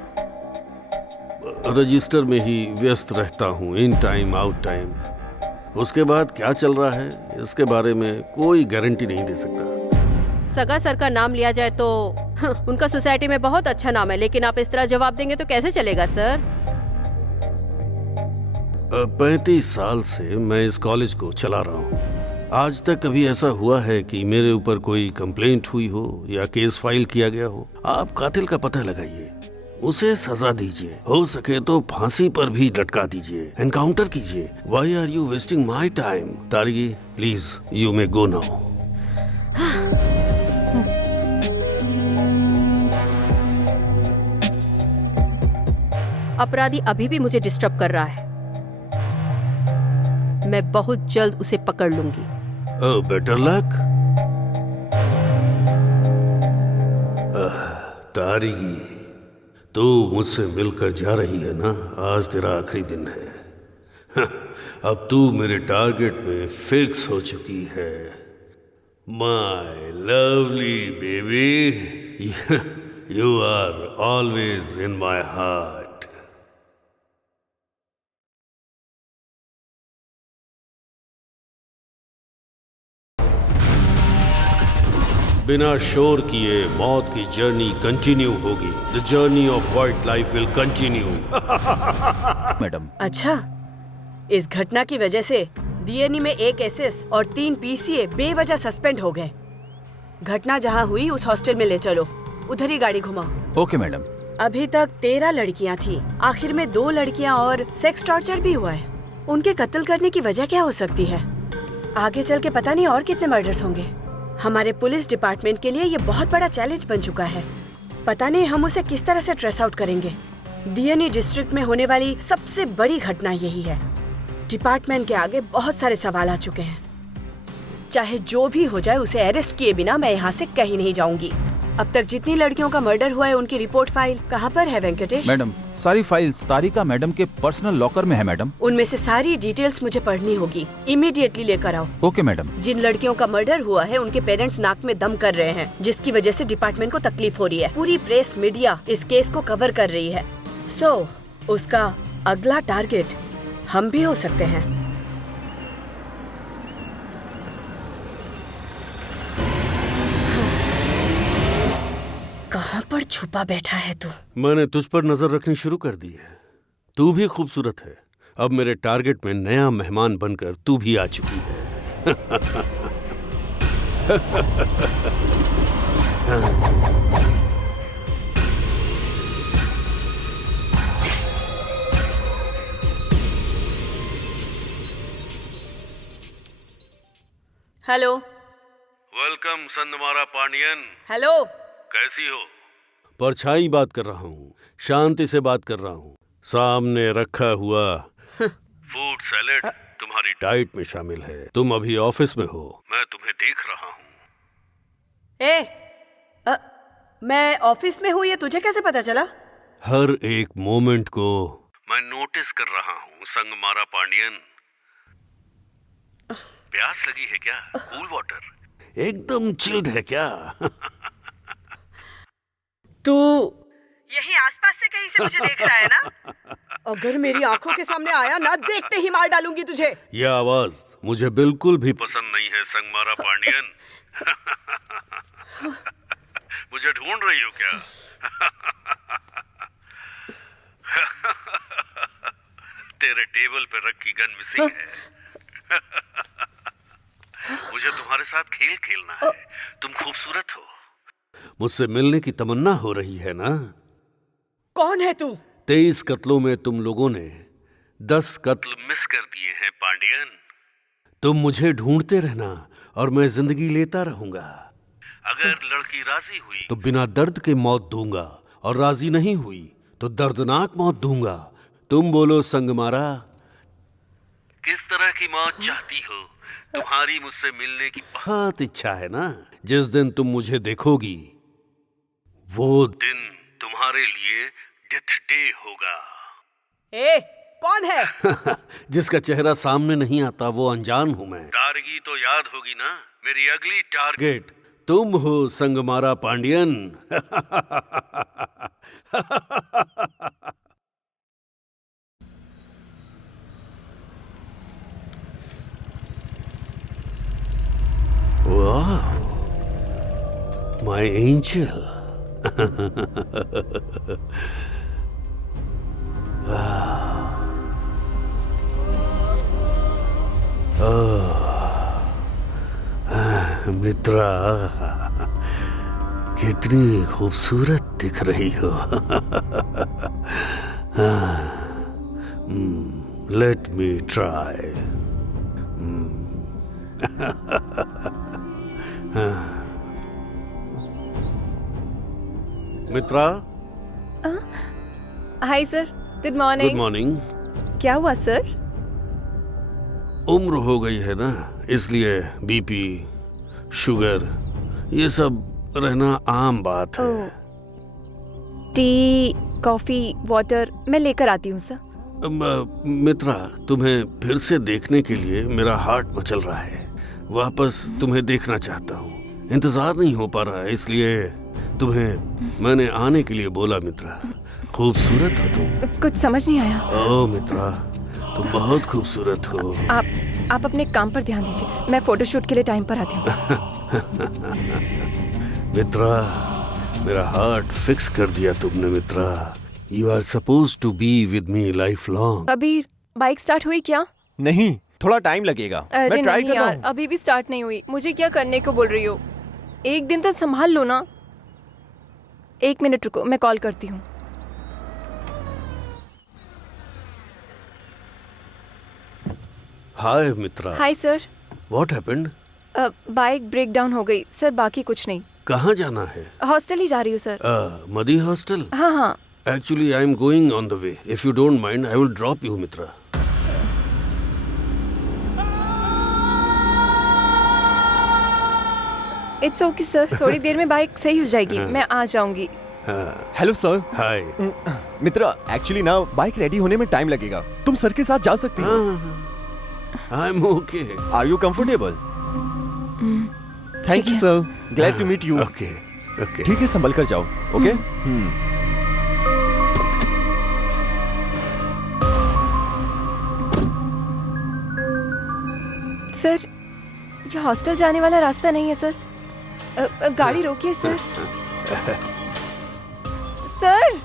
रजिस्टर में ही व्यस्त रहता हूँ, इन टाइम आउट टाइम। उसके बाद क्या चल रहा है इसके बारे में कोई गारंटी नहीं दे सकता। सगा सर का नाम लिया जाए तो उनका सोसाइटी में बहुत अच्छा नाम है, लेकिन आप इस तरह जवाब देंगे तो कैसे चलेगा सर? 35 साल से मैं इस कॉलेज को चला रहा हूँ। आज तक कभी ऐसा हुआ है कि मेरे ऊपर कोई कंप्लेंट हुई हो या केस फाइल किया गया हो? आप कातिल का पता लगाइए, उसे सजा दीजिए, हो सके तो फांसी पर भी लटका दीजिए, एनकाउंटर कीजिए। Why are you wasting my time? Targi, please you may go now. अपराधी अभी भी मुझे डिस्टर्ब कर रहा है। मैं बहुत जल्द उसे पकड़ लूंगी। Better luck. तारगी, तू मुझसे मिलकर जा रही है ना, आज तेरा आखिरी दिन है। अब तू मेरे टारगेट में फिक्स हो चुकी है, my lovely baby. You are always in my heart. बिना शोर किए मौत की जर्नी कंटिन्यू होगी। The journey of wild life will continue. Madam. अच्छा, इस घटना की वजह से डीएनई में 1 एसएस और 3 पीसीए बेवजह सस्पेंड हो गए। घटना जहां हुई उस हॉस्टल में ले चलो, उधर ही गाड़ी घुमाओ। Okay madam. अभी तक 13 लड़कियां थी, आखिर में 2 लड़कियां और सेक्स टॉर्चर भी हुआ है। उनके कत्ल करने की वजह क्या हो सकती है? आगे चल के पता नहीं और कितने मर्डर्स होंगे। हमारे पुलिस डिपार्टमेंट के लिए ये बहुत बड़ा चैलेंज बन चुका है। पता नहीं हम उसे किस तरह से ट्रेस आउट करेंगे। डीएनई डिस्ट्रिक्ट में होने वाली सबसे बड़ी घटना यही है। डिपार्टमेंट के आगे बहुत सारे सवाल आ चुके हैं। चाहे जो भी हो जाए, उसे अरेस्ट किए बिना मैं यहाँ से कहीं नहीं जाऊंगी। अब तक जितनी लड़कियों का मर्डर हुआ है उनकी रिपोर्ट फाइल कहाँ पर है वेंकटेश? मैडम, सारी फाइल्स तारिका मैडम के पर्सनल लॉकर में है मैडम। उनमें से सारी डिटेल्स मुझे पढ़नी होगी। इमीडिएटली लेकर आओ। Okay madam. जिन लड़कियों का मर्डर हुआ है उनके पेरेंट्स नाक में दम कर रहे हैं, जिसकी वजह से डिपार्टमेंट को तकलीफ हो रही है। पूरी प्रेस मीडिया इस केस को कवर कर रही है। सो उसका अगला टारगेट हम भी हो सकते हैं। कहाँ पर छुपा बैठा है तू? मैंने तुझ पर नजर रखनी शुरू कर दी है। तू भी खूबसूरत है। अब मेरे टारगेट में नया मेहमान बनकर तू भी आ चुकी है। हेलो। वेलकम संदमारा पांडियन। हेलो। कैसी हो? परछाई बात कर रहा हूँ, शांति से बात कर रहा हूँ। सामने रखा हुआ फूड सैलेड तुम्हारी डाइट में शामिल है। तुम अभी ऑफिस में हो, मैं तुम्हें देख रहा हूँ। मैं ऑफिस में हूँ, ये तुझे कैसे पता चला? हर एक मोमेंट को मैं नोटिस कर रहा हूँ संगमारा पांडियन। प्यास लगी है क्या? कूल वाटर एकदम चिल्ड है क्या? तू यही आसपास से कहीं से मुझे देख रहा है ना? अगर मेरी आंखों के सामने आया ना, देखते ही मार डालूंगी तुझे। यह आवाज मुझे बिल्कुल भी पसंद नहीं है संगमारा पांडियन। मुझे ढूंढ रही हो क्या? तेरे टेबल पे रखी गन मिसिंग है। मुझे तुम्हारे साथ खेल खेलना है। तुम खूबसूरत हो, मुझसे मिलने की तमन्ना हो रही है ना? कौन है तू? 23 कत्लों में तुम लोगों ने 10 कत्ल मिस कर दिए हैं पांडियन। तुम मुझे ढूंढते रहना और मैं जिंदगी लेता रहूंगा। अगर लड़की राजी हुई तो बिना दर्द के मौत दूंगा, और राजी नहीं हुई तो दर्दनाक मौत दूंगा। तुम बोलो संगमारा, किस तरह की मौत चाहती हो? तुम्हारी मुझसे मिलने की बहुत इच्छा है ना? जिस दिन तुम मुझे देखोगी वो दिन तुम्हारे लिए डेथ डे होगा। कौन है? जिसका चेहरा सामने नहीं आता वो अनजान हूं मैं। तारगी तो याद होगी ना? मेरी अगली टारगेट तुम हो संगमारा पांडियन। Wow, my angel. मित्रा, कितनी खूबसूरत दिख रही हो। Let me try. Mitra. Hi sir, good morning. Good morning. क्या हुआ सर? उम्र हो गई है ना, इसलिए बीपी, शुगर, ये सब रहना आम बात है। टी कॉफी, वाटर मैं लेकर आती हूँ सर। मित्रा, तुम्हें फिर से देखने के लिए मेरा हार्ट मचल रहा है। वापस तुम्हें देखना चाहता हूँ, इंतजार नहीं हो पा रहा है, इसलिए तुम्हें मैंने आने के लिए बोला। मित्रा, खूबसूरत हो तुम। कुछ समझ नहीं आया। ओ मित्रा, तुम बहुत खूबसूरत हो। आप अपने काम पर ध्यान दीजिए, मैं फोटोशूट के लिए टाइम पर आती हूँ। मित्रा, मेरा हार्ट फिक्स कर दिया तुमने। Mitra, you are suppose to be with me life long. Kabir, bike start हुई क्या? नहीं, थोड़ा टाइम लगेगा। अरे मैं ट्राई नहीं कर रहा यार, हूँ। अभी भी स्टार्ट नहीं हुई। मुझे क्या करने को बोल रही हो? एक दिन तो संभाल लो ना। 1 मिनट रुको, मैं कॉल करती हूँ। Hi Mitra. Hi sir. What happened? Bike break down हो गई सर, बाकी कुछ नहीं। कहाँ जाना है? हॉस्टल ही जा रही हूँ सर। मदी हॉस्टल? हाँ हाँ। Actually, I am going on the way. If you don't mind, I will drop you, Mitra. It's okay sir, थोड़ी देर में बाइक सही हो जाएगी, मैं आ जाऊंगी। Hello sir. Hi Mitra, actually ना बाइक रेडी होने में टाइम लगेगा। तुम सर के साथ जा सकती हो। I am okay. Are you comfortable? Thank you sir, glad to meet you. Okay okay, ठीक है, संभल कर जाओ। ओके। सर, ये हॉस्टल जाने वाला रास्ता नहीं है सर। गाड़ी रोकिए सर। सर,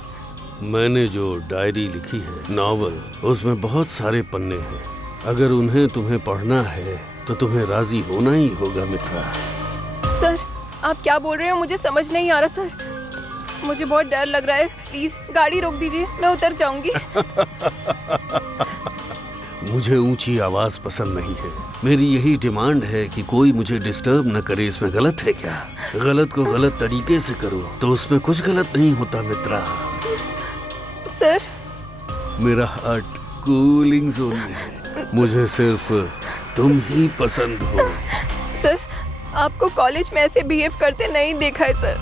मैंने जो डायरी लिखी है, नॉवल, उसमें बहुत सारे पन्ने हैं। अगर उन्हें तुम्हें पढ़ना है तो तुम्हें राजी होना ही होगा मित्रा। सर, आप क्या बोल रहे हो? मुझे समझ नहीं आ रहा सर। मुझे बहुत डर लग रहा है। प्लीज गाड़ी रोक दीजिए, मैं उतर जाऊंगी। मुझे ऊंची आवाज पसंद नहीं है। मेरी यही डिमांड है कि कोई मुझे डिस्टर्ब न करे। इसमें गलत है क्या? गलत को गलत तरीके से करो तो उसमें कुछ गलत नहीं होता मित्रा। सर, मेरा हार्ट कूलिंग जोन में है। मुझे सिर्फ तुम ही पसंद हो। सर, आपको कॉलेज में ऐसे बिहेव करते नहीं देखा है सर।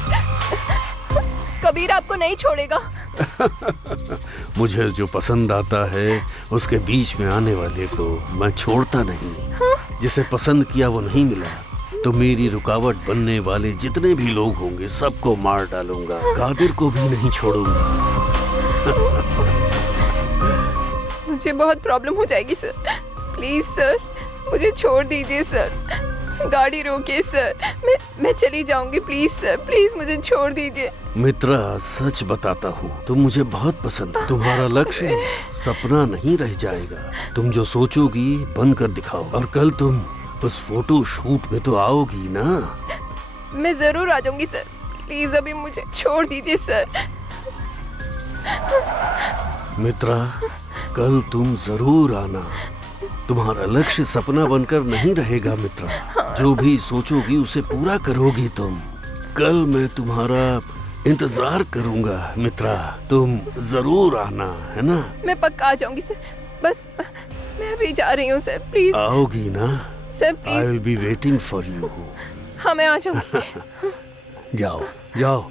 कबीर आपको नहीं छोड़ेगा। मुझे जो पसंद आता है उसके बीच में आने वाले को मैं छोड़ता नहीं। जिसे पसंद किया वो नहीं मिला तो मेरी रुकावट बनने वाले जितने भी लोग होंगे सबको मार डालूंगा। कादिर को भी नहीं छोड़ूंगा। मुझे बहुत प्रॉब्लम हो जाएगी सर। प्लीज सर, मुझे छोड़ दीजिए सर। गाड़ी रोकिए सर, मैं चली जाऊंगी। प्लीज सर, प्लीज मुझे छोड़ दीजिए। मित्रा, सच बताता हूँ, तुम मुझे बहुत पसंद हो। तुम्हारा लक्ष्य सपना नहीं रह जाएगा। तुम जो सोचोगी बनकर दिखाओ। और कल तुम उस फोटो शूट में तो आओगी ना? मैं जरूर आ जाऊंगी सर। प्लीज अभी मुझे छोड़ दीजिए सर। मित्रा, कल तुम जरूर आना। तुम्हारा लक्ष्य सपना बनकर नहीं रहेगा मित्रा। जो भी सोचोगी उसे पूरा करोगी तुम। कल मैं तुम्हारा इंतजार करूंगा मित्रा। तुम जरूर आना, है ना? मैं पक्का आ जाऊंगी सर। बस मैं अभी जा रही हूँ सर। प्लीज आओगी ना? Sir I will be waiting for you. हाँ, मैं आ जाऊंगी। जाओ जाओ।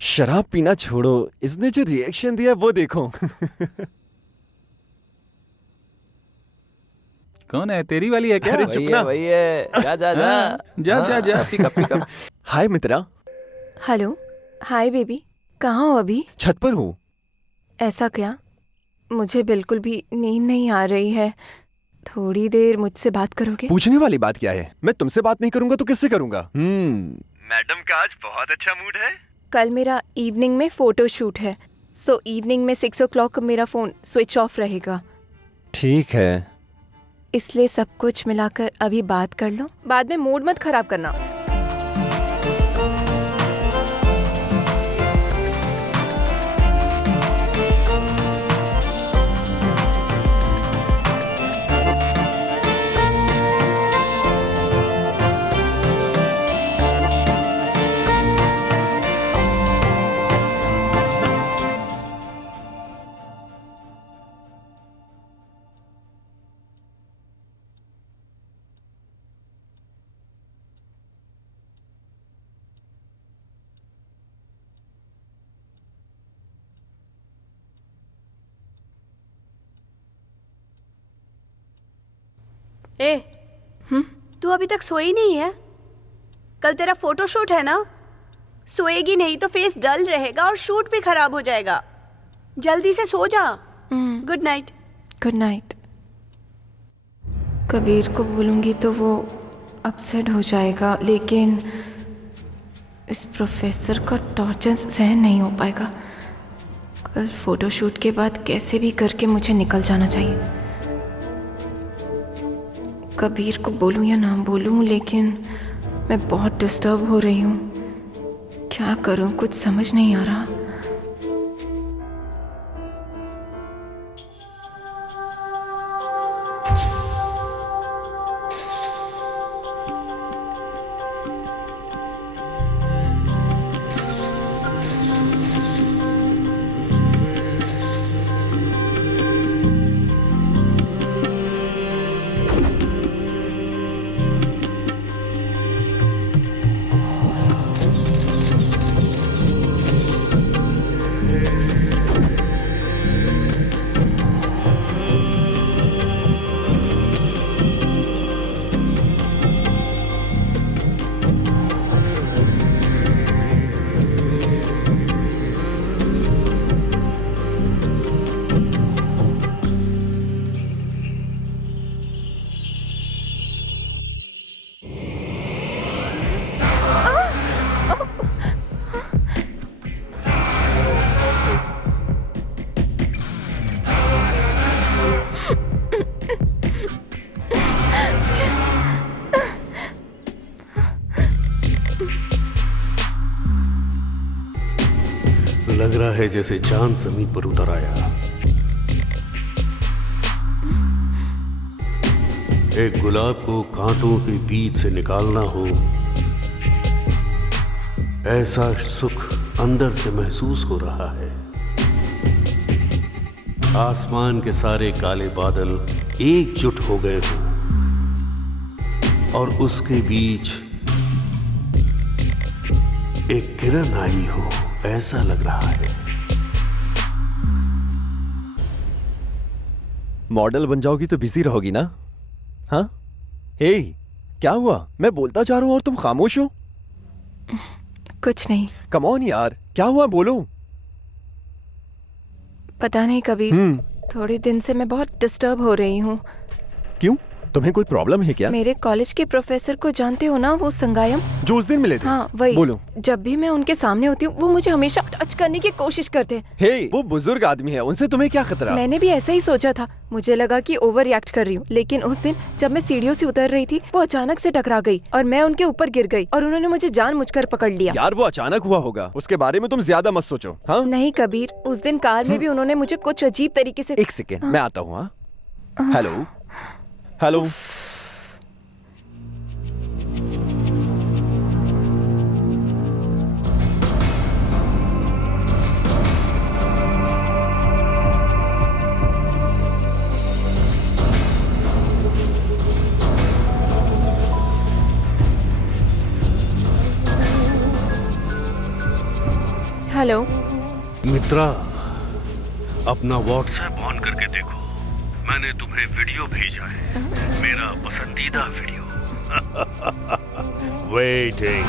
शराब पीना छोड़ो, इसने जो रिएक्शन दिया वो देखो। कौन है? तेरी वाली है क्या? अरे चुप ना। वही है। जा जा जा जा पिकअप। हाय मित्रा। हेलो। हाय बेबी, कहाँ हो अभी? छत पर हूँ। ऐसा क्या? मुझे बिल्कुल भी नींद नहीं आ रही है। थोड़ी देर मुझसे बात करोगे? पूछने वाली बात क्या है? मैं तुमसे बात नहीं करूंगा तो किससे करूंगा? मैडम का आज बहुत अच्छा मूड है। कल मेरा इवनिंग में फोटो शूट है, सो इवनिंग में 6 o'clock मेरा फोन स्विच ऑफ रहेगा। ठीक है। इसलिए सब कुछ मिलाकर अभी बात कर लो, बाद में मूड मत खराब करना। ए, तू अभी तक सोई नहीं है? कल तेरा फोटो शूट है ना? सोएगी नहीं तो फेस डल रहेगा और शूट भी खराब हो जाएगा। जल्दी से सो जा। Good night. Good night. Kabir को बोलूँगी तो वो अपसेट हो जाएगा, लेकिन इस प्रोफेसर का टॉर्चर सहन नहीं हो पाएगा। कल फोटोशूट के बाद कैसे भी करके मुझे निकल जाना चाहिए। कबीर को बोलूं या ना बोलूं, लेकिन मैं बहुत डिस्टर्ब हो रही हूँ। क्या करूँ, कुछ समझ नहीं आ रहा। लग रहा है जैसे चांद जमीन पर उतर आया। एक गुलाब को कांटों के बीच से निकालना हो, ऐसा सुख अंदर से महसूस हो रहा है। आसमान के सारे काले बादल एकजुट हो गए हों और उसके बीच एक किरण आई हो, ऐसा लग रहा है। मॉडल बन जाओगी तो बिजी रहोगी ना? हाँ? हे, क्या हुआ? मैं बोलता जा रहा हूं और तुम खामोश हो। कुछ नहीं। कम ऑन यार, क्या हुआ, बोलो। पता नहीं कबीर, थोड़े दिन से मैं बहुत डिस्टर्ब हो रही हूँ। क्यों? तुम्हें कोई प्रॉब्लम है क्या? मेरे कॉलेज के प्रोफेसर को जानते हो ना, वो संगायम, जो उस दिन मिले थे? हाँ वही। बोलो। जब भी मैं उनके सामने होती हूँ वो मुझे हमेशा टच करने की कोशिश करते हैं। हे, वो बुजुर्ग आदमी है, उनसे तुम्हें क्या खतरा? मैंने भी ऐसा ही सोचा था, मुझे लगा कि ओवर रिएक्ट कर रही हूँ, लेकिन उस दिन जब मैं सीढ़ियों से उतर रही थी वो अचानक से टकरा गई और मैं उनके ऊपर गिर गई और उन्होंने मुझे जानबूझकर पकड़ लिया। यार वो अचानक हुआ होगा, उसके बारे में तुम ज्यादा मत सोचो। हाँ? नहीं कबीर, उस दिन कार में भी उन्होंने मुझे कुछ अजीब तरीके से। एक सेकेंड, मैं आता हूँ। हाँ, हेलो हेलो। हेलो मित्रा, अपना व्हाट्सएप ऑन करके देखो, मैंने तुम्हें वीडियो भेजा है, मेरा पसंदीदा video. Waiting.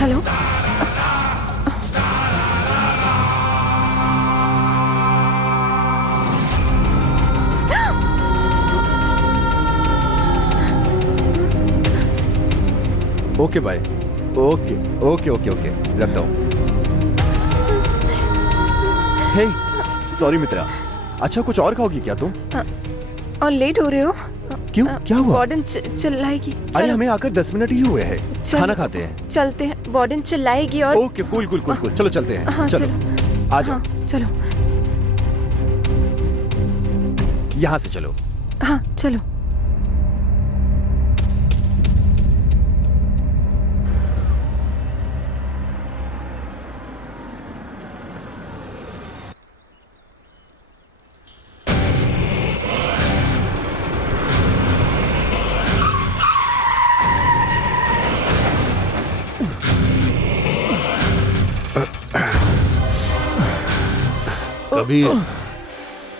Hello. Okay bye. Okay okay okay okay, रखता हूँ। हे, सॉरी मित्रा। अच्छा, कुछ और खाओगी क्या तुम? और लेट हो रहे हो? क्यों, क्या हुआ? वार्डन चिल्लाएगी। अरे हमें आकर 10 मिनट ही हुए हैं, खाना खाते हैं। चलते हैं, वार्डन चिल्लाएगी और। Okay, cool cool cool cool, चलो चलते हैं। हाँ, चलो आ जाओ। हाँ, चलो। यहाँ से चलो। हाँ चलो। कबीर,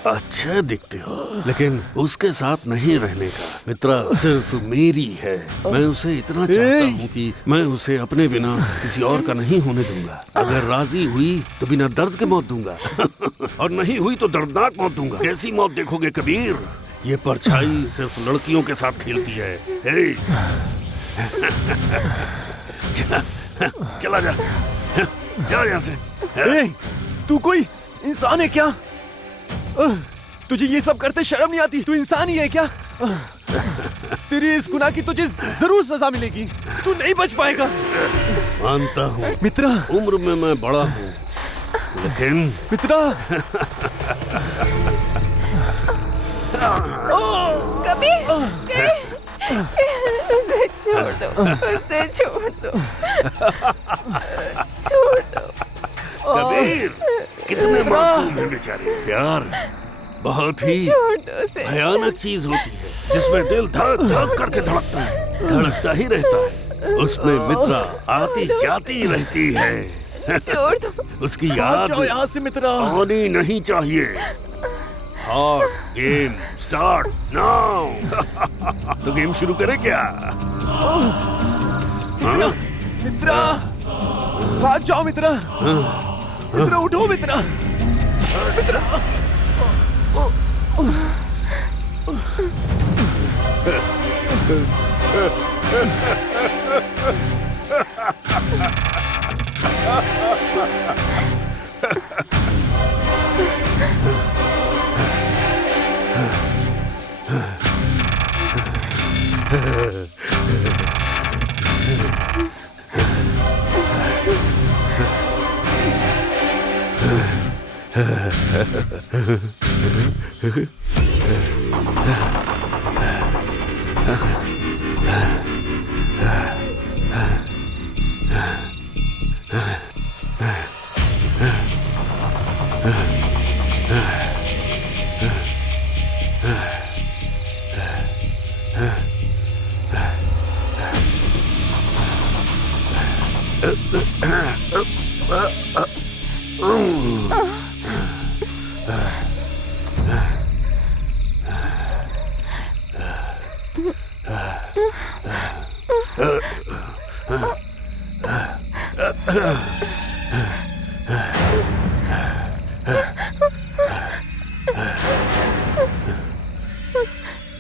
अच्छे दिखते हो, लेकिन उसके साथ नहीं रहने का। मित्रा सिर्फ मेरी है। मैं उसे इतना चाहता हूँ कि मैं उसे अपने बिना किसी और का नहीं होने दूंगा। अगर राजी हुई तो बिना दर्द के मौत दूंगा और नहीं हुई तो दर्दनाक मौत दूंगा। कैसी मौत देखोगे कबीर? ये परछाई सिर्फ लड़कियों के साथ खेलती है। हे! चला जा, जा यहाँ से। तू कोई इंसान है क्या? तुझे ये सब करते शर्म नहीं आती? तू इंसान ही है क्या? तेरी इस गुनाह की तुझे जरूर सजा मिलेगी। तू नहीं बच पाएगा। मानता हूँ मित्रा, उम्र में मैं बड़ा हूँ, लेकिन मित्रा कबीर, उसे छोड़ दो, उसे छोड़ दो, छोड़ दो। कबीर, कितने मासूम हैं बेचारे। प्यार बहुत ही भयानक चीज होती है, जिसमें दिल धड़क धड़क करके धड़कता है, धड़कता ही रहता है। उसमें मित्रा आती जाती रहती है। छोड़ दो। उसकी याद यहाँ से मित्रा आनी नहीं चाहिए। Hard game start now. तो गेम शुरू करे क्या? मित्रा भाग जाओ मित्रा। मित्रा उठो मित्रा। मित्रा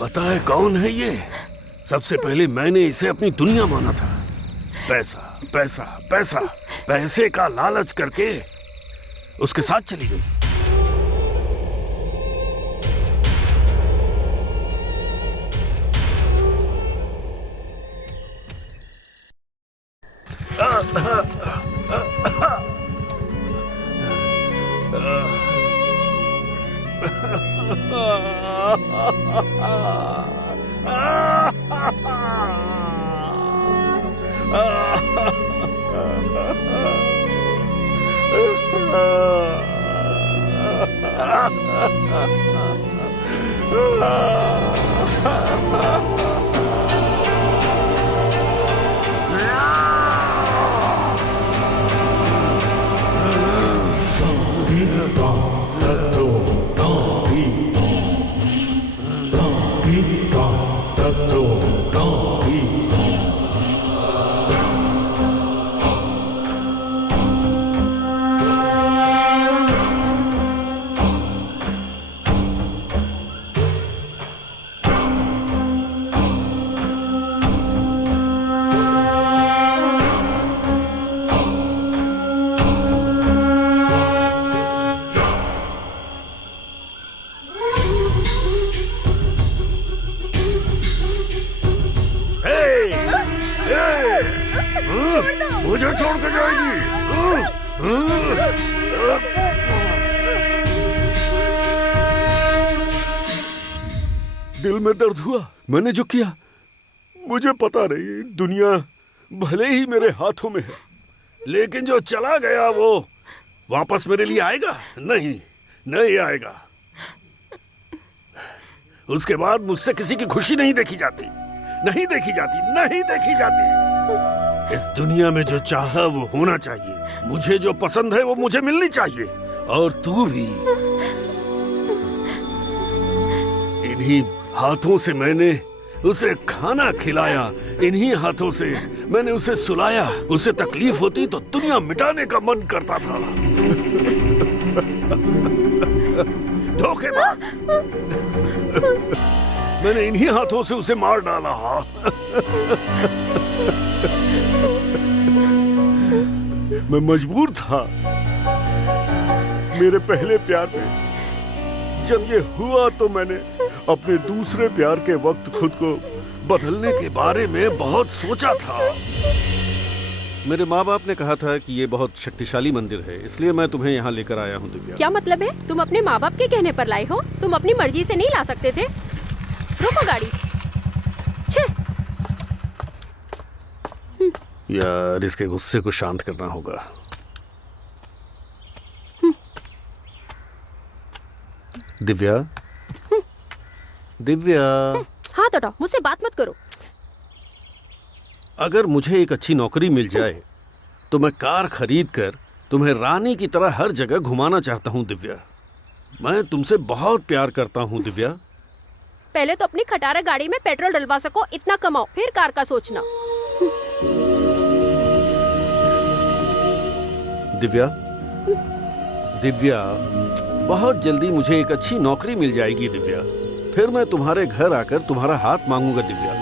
पता है कौन है ये? सबसे पहले मैंने इसे अपनी दुनिया माना था। पैसा पैसा पैसा, पैसे का लालच करके उसके साथ चली गई। मुझे छोड़ के जाएगी। दिल में दर्द हुआ मैंने जो किया। मुझे पता नहीं, दुनिया भले ही मेरे हाथों में है, लेकिन जो चला गया वो वापस मेरे लिए आएगा? नहीं, नहीं आएगा। उसके बाद मुझसे किसी की खुशी नहीं देखी जाती, नहीं देखी जाती, नहीं देखी जाती। इस दुनिया में जो चाहा वो होना चाहिए। मुझे जो पसंद है वो मुझे मिलनी चाहिए। और तू भी इन्हीं हाथों से मैंने उसे खाना खिलाया, इन्हीं हाथों से मैंने उसे सुलाया। उसे तकलीफ होती तो दुनिया मिटाने का मन करता था। धोखेबाज। मैंने इन्हीं हाथों से उसे मार डाला। मैं मजबूर था। मेरे पहले प्यार में जब ये हुआ तो मैंने अपने दूसरे प्यार के वक्त खुद को बदलने के बारे में बहुत सोचा था। मेरे माँ बाप ने कहा था कि ये बहुत शक्तिशाली मंदिर है, इसलिए मैं तुम्हें यहाँ लेकर आया हूँ दिव्या। क्या मतलब है? तुम अपने माँ बाप के कहने पर लाए हो? तुम अपनी मर्जी से नहीं ला सकते थे? रोको गाड़ी। छे। यार, इसके गुस्से को शांत करना होगा। दिव्या, दिव्या, हाथ हटाओ, मुझसे बात मत करो। अगर मुझे एक अच्छी नौकरी मिल जाए तो मैं कार खरीद कर तुम्हें रानी की तरह हर जगह घुमाना चाहता हूँ दिव्या। मैं तुमसे बहुत प्यार करता हूँ दिव्या। पहले तो अपनी खटारा गाड़ी में पेट्रोल डलवा सको, इतना कमाओ, फिर कार का सोचना। दिव्या, दिव्या, बहुत जल्दी मुझे एक अच्छी नौकरी मिल जाएगी दिव्या। फिर मैं तुम्हारे घर आकर तुम्हारा हाथ मांगूंगा दिव्या।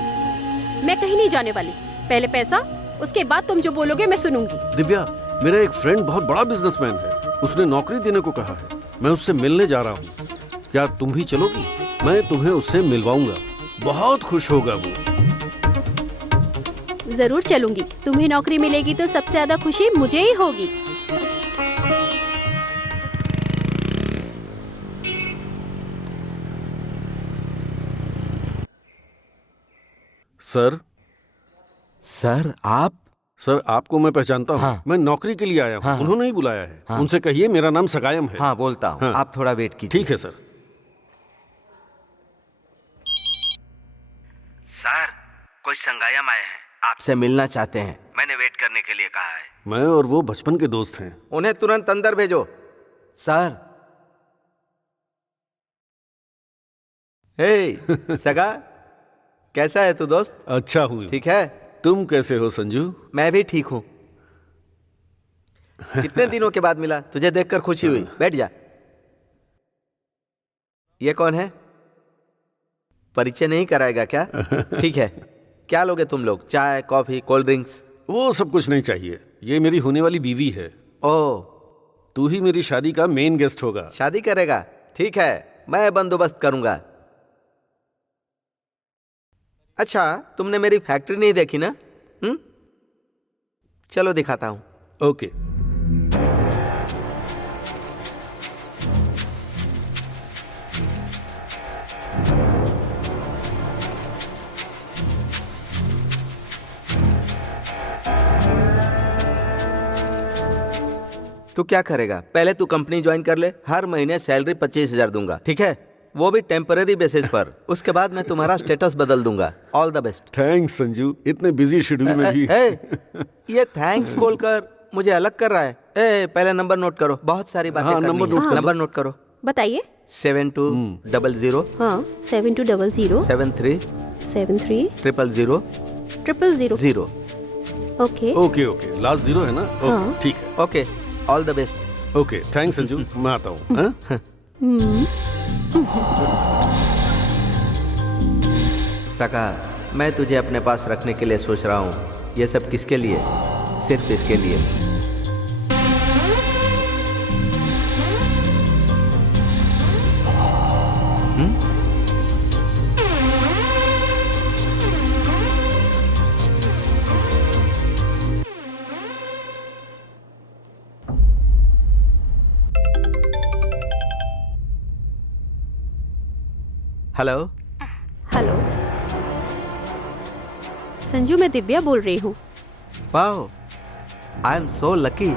मैं कहीं नहीं जाने वाली। पहले पैसा, उसके बाद तुम जो बोलोगे मैं सुनूंगी। दिव्या, मेरा एक फ्रेंड बहुत बड़ा बिजनेसमैन है, उसने नौकरी देने को कहा है। मैं उससे मिलने जा रहा हूँ, क्या तुम भी चलोगी? मैं तुम्हें उससे मिलवाऊंगा, बहुत खुश होगा वो। जरूर चलूंगी। तुम्हें नौकरी मिलेगी तो सबसे ज्यादा खुशी मुझे ही होगी। सर, सर आप? सर, आपको मैं पहचानता हूँ। हाँ। मैं नौकरी के लिए आया हूँ। हाँ। उन्होंने ही बुलाया है। हाँ। उनसे कहिए मेरा नाम सगायम है। हाँ, बोलता हूँ। हाँ। आप थोड़ा वेट कीजिए। ठीक है सर। सर, कोई संगायम आए हैं, आपसे मिलना चाहते हैं। मैंने वेट करने के लिए कहा है। मैं और वो बचपन के दोस्त हैं। उन्हें तुरंत अंदर भेजो। सर। हे सगा, कैसा है तू दोस्त? अच्छा हूँ। ठीक है। तुम कैसे हो संजू? मैं भी ठीक हूँ। कितने दिनों के बाद मिला, तुझे देखकर खुशी हुई। बैठ जा। ये कौन है? परिचय नहीं कराएगा क्या? ठीक है। क्या लोगे तुम लोग? चाय, कॉफी, कोल्ड ड्रिंक्स? वो सब कुछ नहीं चाहिए। ये मेरी होने वाली बीवी है। ओह, तू ही मेरी शादी का मेन गेस्ट होगा। शादी करेगा? ठीक है, मैं बंदोबस्त करूंगा। अच्छा, तुमने मेरी फैक्ट्री नहीं देखी ना? चलो दिखाता हूं। ओके। तू क्या करेगा? पहले तू कंपनी ज्वाइन कर ले, हर महीने सैलरी 25,000 दूंगा, ठीक है? वो भी टेम्पररी बेसिस पर। उसके बाद मैं तुम्हारा स्टेटस बदल दूंगा। All the best. Thanks Sanju, इतने बिजी शेड्यूल में भी। ये थैंक्स बोलकर मुझे अलग कर रहा है। पहले नंबर नोट करो, बहुत सारी बातें करनी है। नंबर नोट करो। बताइए। 7200। हाँ, 7200 73 73 000 000। Okay okay okay, last zero है ना? ओके, ठीक है। Okay, all the best. Okay, thanks Sanju, मैं आता हूँ। सका, मैं तुझे अपने पास रखने के लिए सोच रहा हूँ। ये सब किसके लिए? सिर्फ इसके लिए। हेलो। हेलो संजू, मैं दिव्या बोल रही हूँ। Wow, I am so lucky.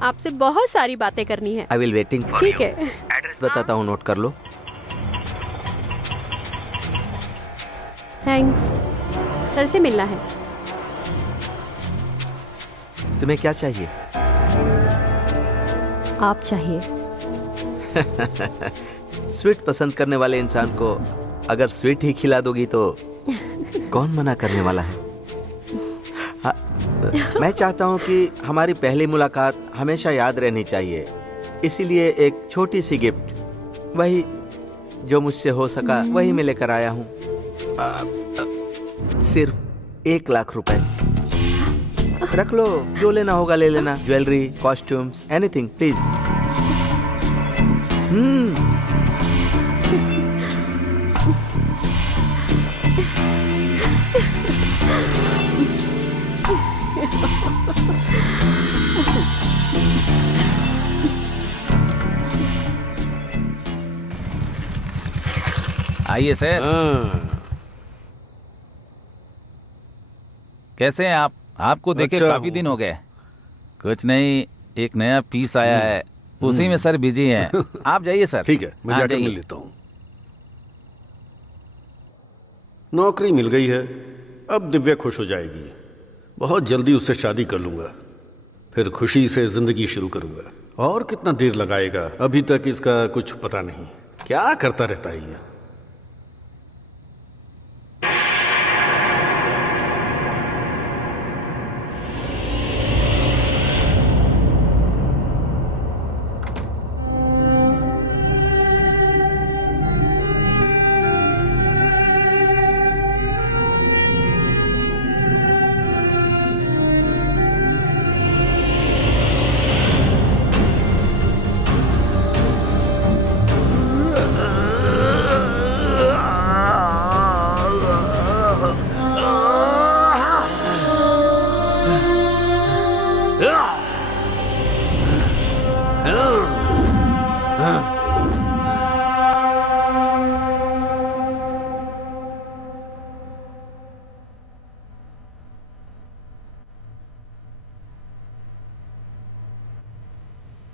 आपसे बहुत सारी बातें करनी है। आई विल वेटिंग फॉर ठीक यू। है। एड्रेस बताता हूँ, नोट कर लो। थैंक्स। सर से मिलना है। तुम्हें क्या चाहिए? आप चाहिए। स्वीट पसंद करने वाले इंसान को अगर स्वीट ही खिला दोगी तो कौन मना करने वाला है? हाँ, मैं चाहता हूँ कि हमारी पहली मुलाकात हमेशा याद रहनी चाहिए, इसीलिए एक छोटी सी गिफ्ट, वही जो मुझसे हो सका वही मैं लेकर आया हूँ। सिर्फ 1 लाख रुपए। रख लो, जो लेना होगा ले लेना, ज्वेलरी, कॉस्ट्यूम्स, एनीथिंग प्लीज। आइए सर। कैसे हैं आप? आपको देखे अच्छा काफी दिन हो गए। कुछ नहीं, एक नया पीस आया है, उसी में सर बिजी हैं। आप जाइए सर। ठीक है, मैं जाकर मिल लेता हूँ। नौकरी मिल गई है, अब दिव्या खुश हो जाएगी। बहुत जल्दी उससे शादी कर लूंगा, फिर खुशी से जिंदगी शुरू करूंगा। और कितना देर लगाएगा? अभी तक इसका कुछ पता नहीं, क्या करता रहता है ये।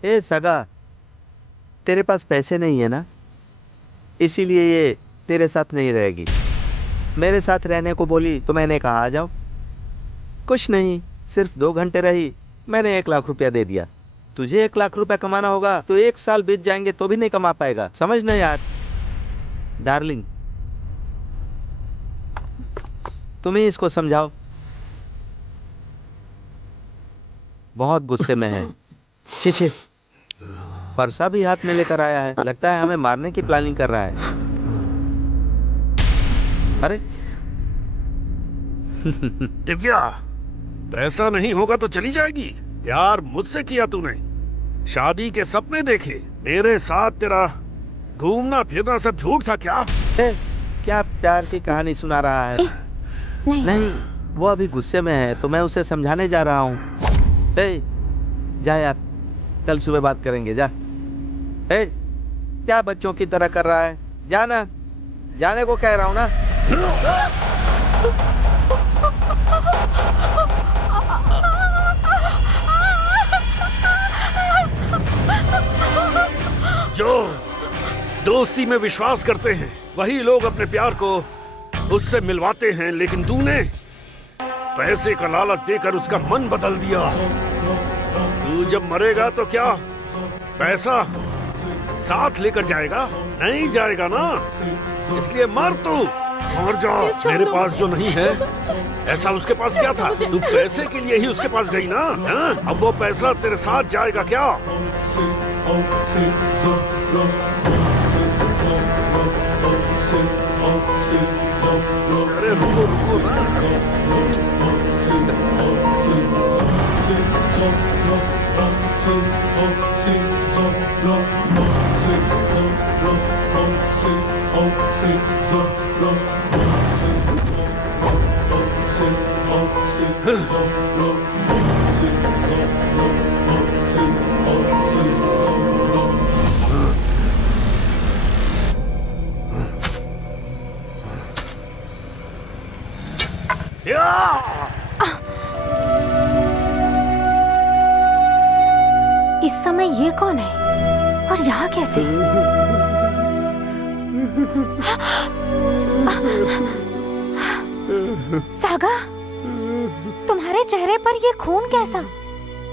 ए सगा, तेरे पास पैसे नहीं है ना, इसीलिए ये तेरे साथ नहीं रहेगी। मेरे साथ रहने को बोली तो मैंने कहा आ जाओ। कुछ नहीं, सिर्फ 2 घंटे रही, मैंने 1 लाख रुपया दे दिया। तुझे 1 लाख रुपया कमाना होगा तो 1 साल बीत जाएंगे तो भी नहीं कमा पाएगा, समझ ना यार। डार्लिंग, तुम ही इसको समझाओ, बहुत गुस्से में है। छी, फरसा भी हाथ में लेकर आया है, लगता है हमें मारने की प्लानिंग कर रहा है। अरे दिव्या, पैसा नहीं होगा तो चली जाएगी? प्यार मुझसे किया तूने, शादी के सपने देखे, मेरे साथ तेरा घूमना फिरना सब झूठ था क्या? क्या प्यार की कहानी सुना रहा है? नहीं, वो अभी गुस्से में है तो मैं उसे समझाने जा रहा हूँ। जा यार, कल सुबह बात करेंगे, जा। क्या बच्चों की तरह कर रहा है? जाना, जाने को कह रहा हूँ ना। जो दोस्ती में विश्वास करते हैं वही लोग अपने प्यार को उससे मिलवाते हैं, लेकिन तूने पैसे का लालच देकर उसका मन बदल दिया। तू जब मरेगा तो क्या पैसा साथ लेकर जाएगा? नहीं जाएगा ना, इसलिए मर तू, मर जा। मेरे पास जो नहीं है ऐसा उसके पास क्या था? तू पैसे के लिए ही उसके पास गई ना, है? अब वो पैसा तेरे साथ जाएगा क्या? अरे रुको रुको ना। इस समय ये कौन है और यहाँ कैसे? सागा, तुम्हारे चेहरे पर ये खून कैसा?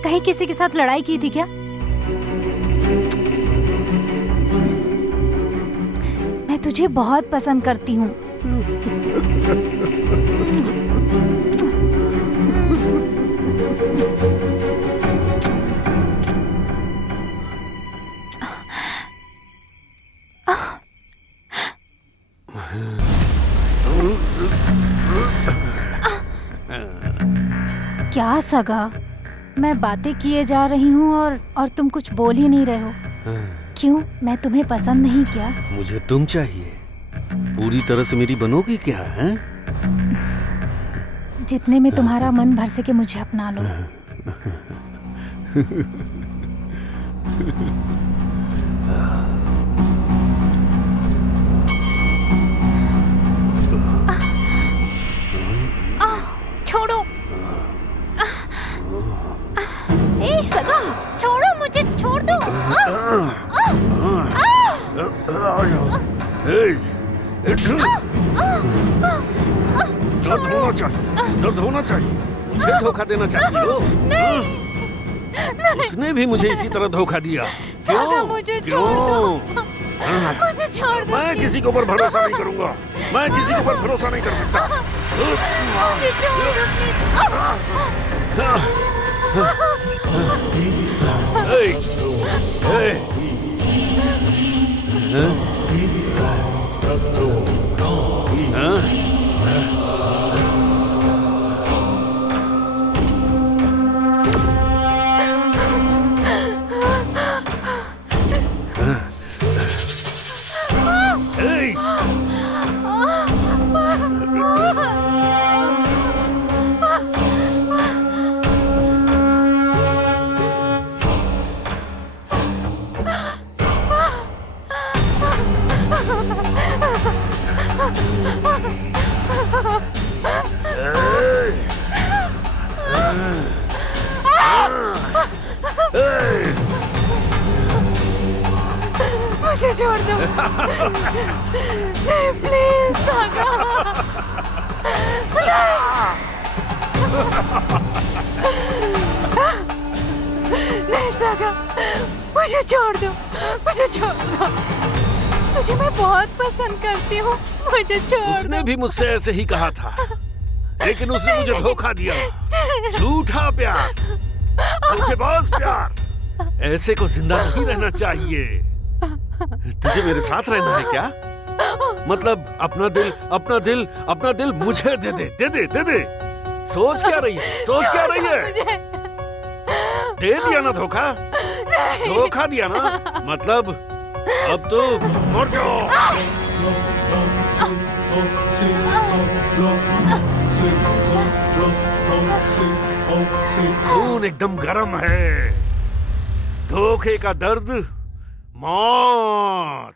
कहीं किसी के साथ लड़ाई की थी क्या? तुझे बहुत पसंद करती हूँ। क्या सगा, मैं बातें किए जा रही हूँ और तुम कुछ बोल ही नहीं रहे हो। क्यों, मैं तुम्हें पसंद नहीं क्या? मुझे तुम चाहिए। पूरी तरह से मेरी बनोगी क्या है? जितने में तुम्हारा मन भर सके मुझे अपना लो। छोड़ो। ए सगा, छोड़ो मुझे, छोड़ दो। दर्द होना चाहिए, दर्द होना चाहिए। मुझे धोखा देना चाहिए हो? उसने भी मुझे इसी तरह धोखा दिया। क्यों? मुझे क्यों? मुझे छोड़ दो। मैं किसी के ऊपर भरोसा नहीं करूंगा। मैं किसी के ऊपर भरोसा नहीं कर सकता। मुझे छोड़ मुझे छोड़ दो। नहीं, प्लीज सागा। नहीं सागा, मुझे छोड़ दो, मुझे छोड़ दो। तुझे मैं बहुत पसंद करती हूँ, मुझे छोड़ दो। उसने भी मुझसे ऐसे ही कहा था, लेकिन उसने मुझे धोखा दिया। झूठा प्यार, धोखेबाज प्यार। ऐसे को जिंदा नहीं रहना चाहिए। तुझे मेरे साथ रहना है क्या? मतलब अपना दिल, अपना दिल, अपना दिल मुझे दे दे, दे दे, दे दे। सोच क्या रही है? सोच क्या रही है? दे दिया ना धोखा? धोखा दिया ना? मतलब अब तो मर जाओ। खून एकदम गर्म है। धोखे का दर्द मौत।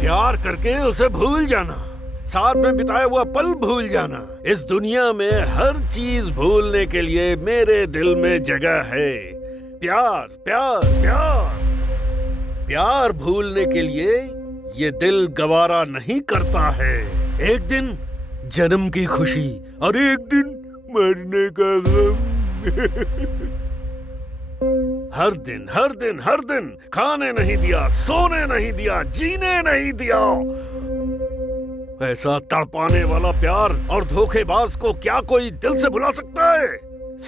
प्यार करके उसे भूल जाना, साथ में बिताया हुआ पल भूल जाना। इस दुनिया में हर चीज भूलने के लिए मेरे दिल में जगह है। प्यार, प्यार, प्यार। प्यार भूलने के लिए ये दिल गवारा नहीं करता है। एक दिन जन्म की खुशी और एक दिन मरने का गम। हर दिन, हर दिन, हर दिन खाने नहीं दिया, सोने नहीं दिया, जीने नहीं दिया। ऐसा तड़पाने वाला प्यार और धोखेबाज को क्या कोई दिल से भुला सकता है?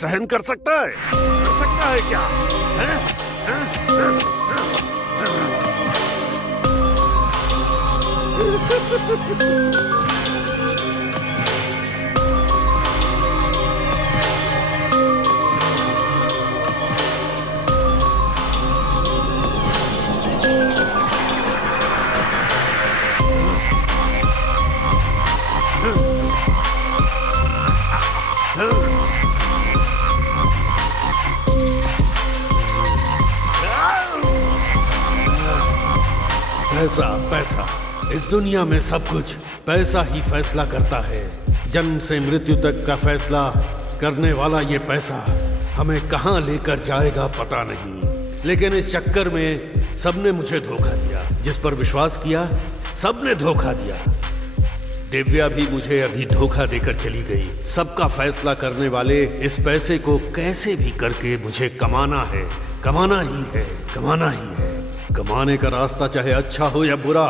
सहन कर सकता है? कर सकता है क्या? पैसा, पैसा। इस दुनिया में सब कुछ पैसा ही फैसला करता है। जन्म से मृत्यु तक का फैसला करने वाला ये पैसा हमें कहां लेकर जाएगा पता नहीं। लेकिन इस चक्कर में सबने मुझे धोखा दिया। जिस पर विश्वास किया सबने धोखा दिया। दिव्या भी मुझे अभी धोखा देकर चली गई। सबका फैसला करने वाले इस पैसे को कैसे भी करके मुझे कमाना है, कमाना ही है, कमाना ही है। कमाने का रास्ता चाहे अच्छा हो या बुरा,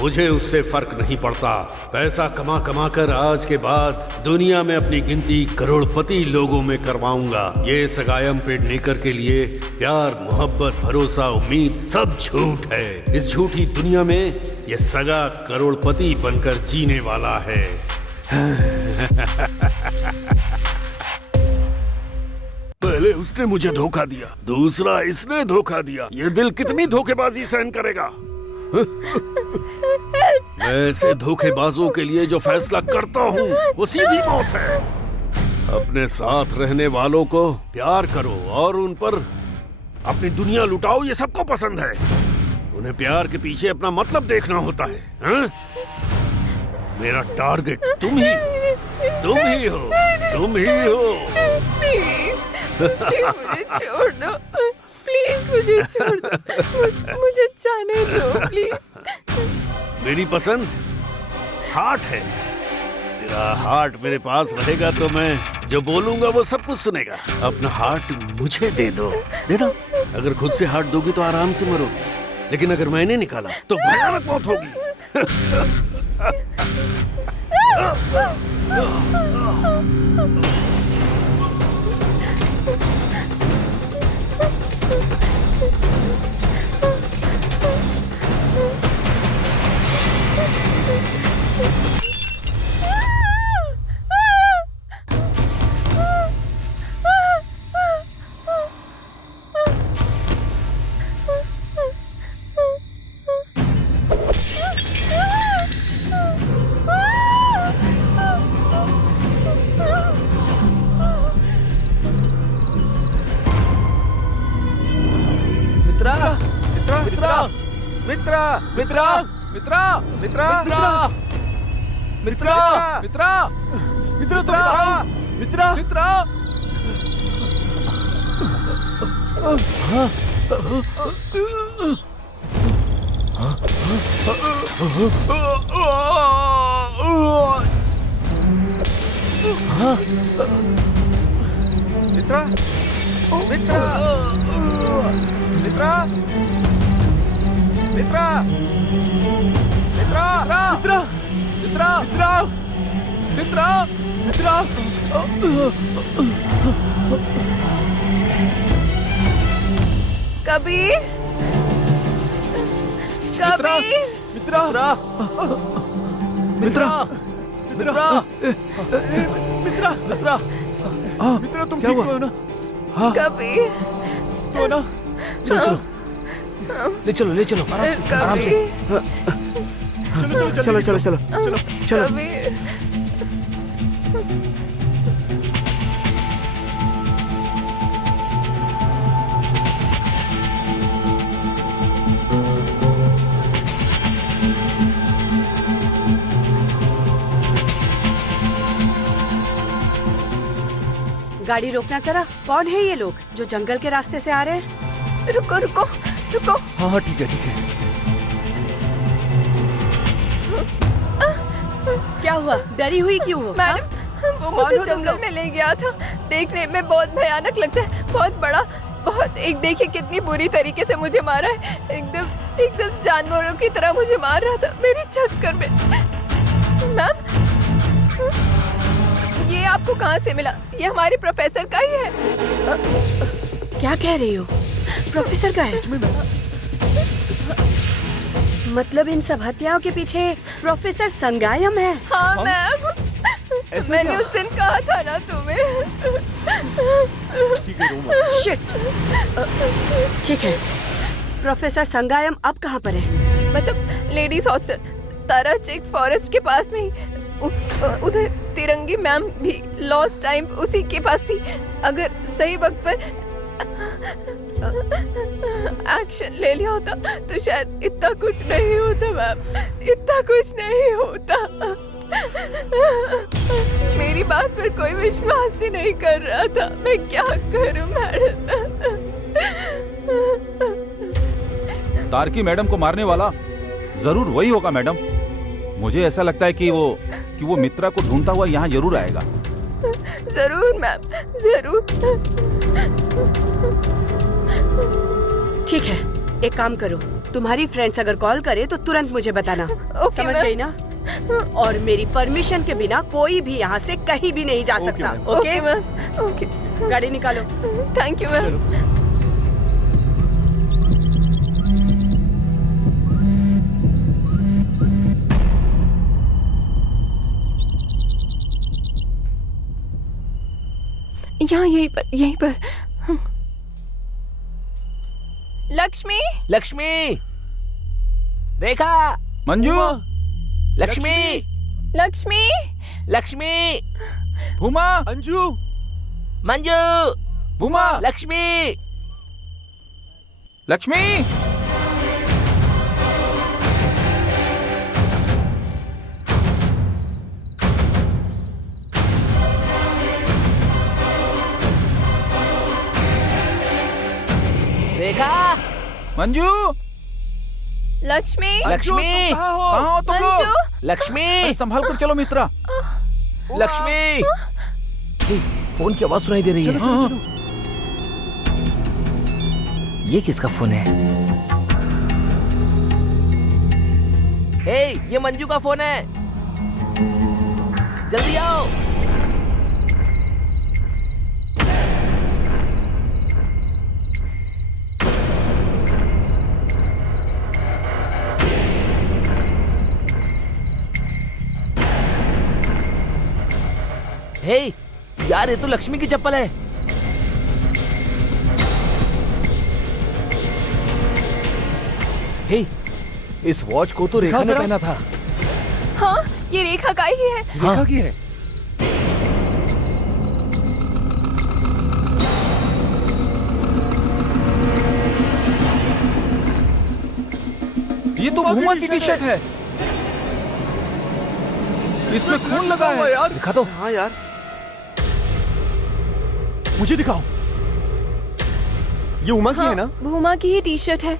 मुझे उससे फर्क नहीं पड़ता। पैसा कमा कमा कर आज के बाद दुनिया में अपनी गिनती करोड़पति लोगों में करवाऊंगा। ये सगायम पेडनेकर के लिए प्यार, मोहब्बत, भरोसा, उम्मीद सब झूठ है। इस झूठी दुनिया में ये सगा करोड़पति बनकर जीने वाला है। पहले उसने मुझे धोखा दिया, दूसरा इसने धोखा दिया। ये दिल कितनी धोखेबाजी सहन करेगा? ऐसे धोखेबाजों के लिए जो फैसला करता हूँ वो सीधी मौत है। अपने साथ रहने वालों को प्यार करो और उन पर अपनी दुनिया लुटाओ, ये सबको पसंद है। उन्हें प्यार के पीछे अपना मतलब देखना होता है, हाँ? मेरा टारगेट तुम ही हो, तुम ही हो। मुझे छोड़ दो प्लीज, मुझे छोड़ दो, मुझे जाने दो प्लीज। मेरी पसंद हार्ट है। तेरा हार्ट मेरे पास रहेगा तो मैं जो बोलूंगा वो सब कुछ सुनेगा। अपना हार्ट मुझे दे दो, दे दो। अगर खुद से हार्ट दोगी तो आराम से मरोगी, लेकिन अगर मैंने निकाला तो भयानक मौत होगी। कबीर, कबीर, मित्रा, तुम ठीक हो ना? कबीर, तो ना, चलो ले चलो आराम से। चलो। कबीर, गाड़ी रोकना जरा। कौन है ये लोग जो जंगल के रास्ते से आ रहे हैं? रुको रुको रुको। हाँ ठीक है। क्या हुआ? डरी हुई क्यों हो? मैडम, वो मुझे जंगल में ले गया था। देखने में बहुत भयानक लगता है, बहुत बड़ा, बहुत। एक देखिए कितनी बुरी तरीके से मुझे मारा है। एकदम जानवरों की तरह मुझे मार रहा था मेरी छत कर में। मैम, ये आपको कहाँ से मिला? ये हमारे प्रोफेसर का ही है। क्या कह रही हो? प्रोफेसर का है? मतलब इन सब हत्याओं के पीछे प्रोफेसर संगायम है? हाँ मैम, मैंने उस दिन कहा था ना तुम्हें। शिट। ठीक है, प्रोफेसर संगायम अब कहाँ पर है? मतलब लेडीज हॉस्टल ताराचेक फॉरेस्ट के पास में ही। उधर तिरंगी मैम भी लॉस्ट टाइम उसी के पास थी। अगर सही वक्त पर एक्शन ले लिया होता तो शायद इतना कुछ नहीं होता मैम, इतना कुछ नहीं होता। मेरी बात पर कोई विश्वास ही नहीं कर रहा था। मैं क्या करूं मैडम? तारकी मैडम को मारने वाला जरूर वही होगा मैडम। मुझे ऐसा लगता है कि वो मित्रा को ढूंढता हुआ यहाँ जरूर आएगा। जरूर मैम, जरूर। ठीक है, एक काम करो, तुम्हारी फ्रेंड्स अगर कॉल करे तो तुरंत मुझे बताना। समझ गई ना? और मेरी परमिशन के बिना कोई भी यहाँ से कहीं भी नहीं जा सकता। Okay ma'am, okay. गाड़ी निकालो। Thank you ma'am. यहाँ यहीं पर। लक्ष्मी, लक्ष्मी, रेखा, मंजू, लक्ष्मी, लक्ष्मी, लक्ष्मी, भूमा, अंजू, मंजू, भूमा, लक्ष्मी, लक्ष्मी। रेखा, मंजू, लक्ष्मी, लक्ष्मी, कहाँ हो तुम लोग? लक्ष्मी, संभाल कर चलो मित्रा। लक्ष्मी। फोन की आवाज सुनाई दे रही है। ये किसका फोन है? हे, ये मंजू का फोन है। जल्दी आओ। हे, यार ये तो लक्ष्मी की चप्पल है। हे, इस वॉच को तो रेखा ने पहना था। हाँ, ये रेखा का ही है। रेखा की है। ये तो भूमा की टी शर्ट है। इसमें खून लगा है यार। दिखा दो। हाँ यार, मुझे दिखाओ। ये उमा की है ना? भूमा की ही टी शर्ट है।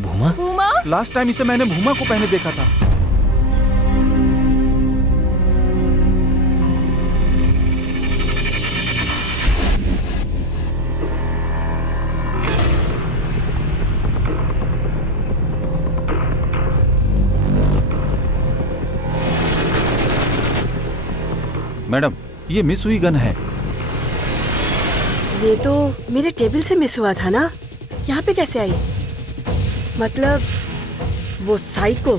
भूमा? भूमा? लास्ट टाइम इसे मैंने भूमा को पहने देखा था। मैडम, ये मिस हुई गन है। ये तो मेरे टेबल से मिस हुआ था ना, यहाँ पे कैसे आई? मतलब वो साइको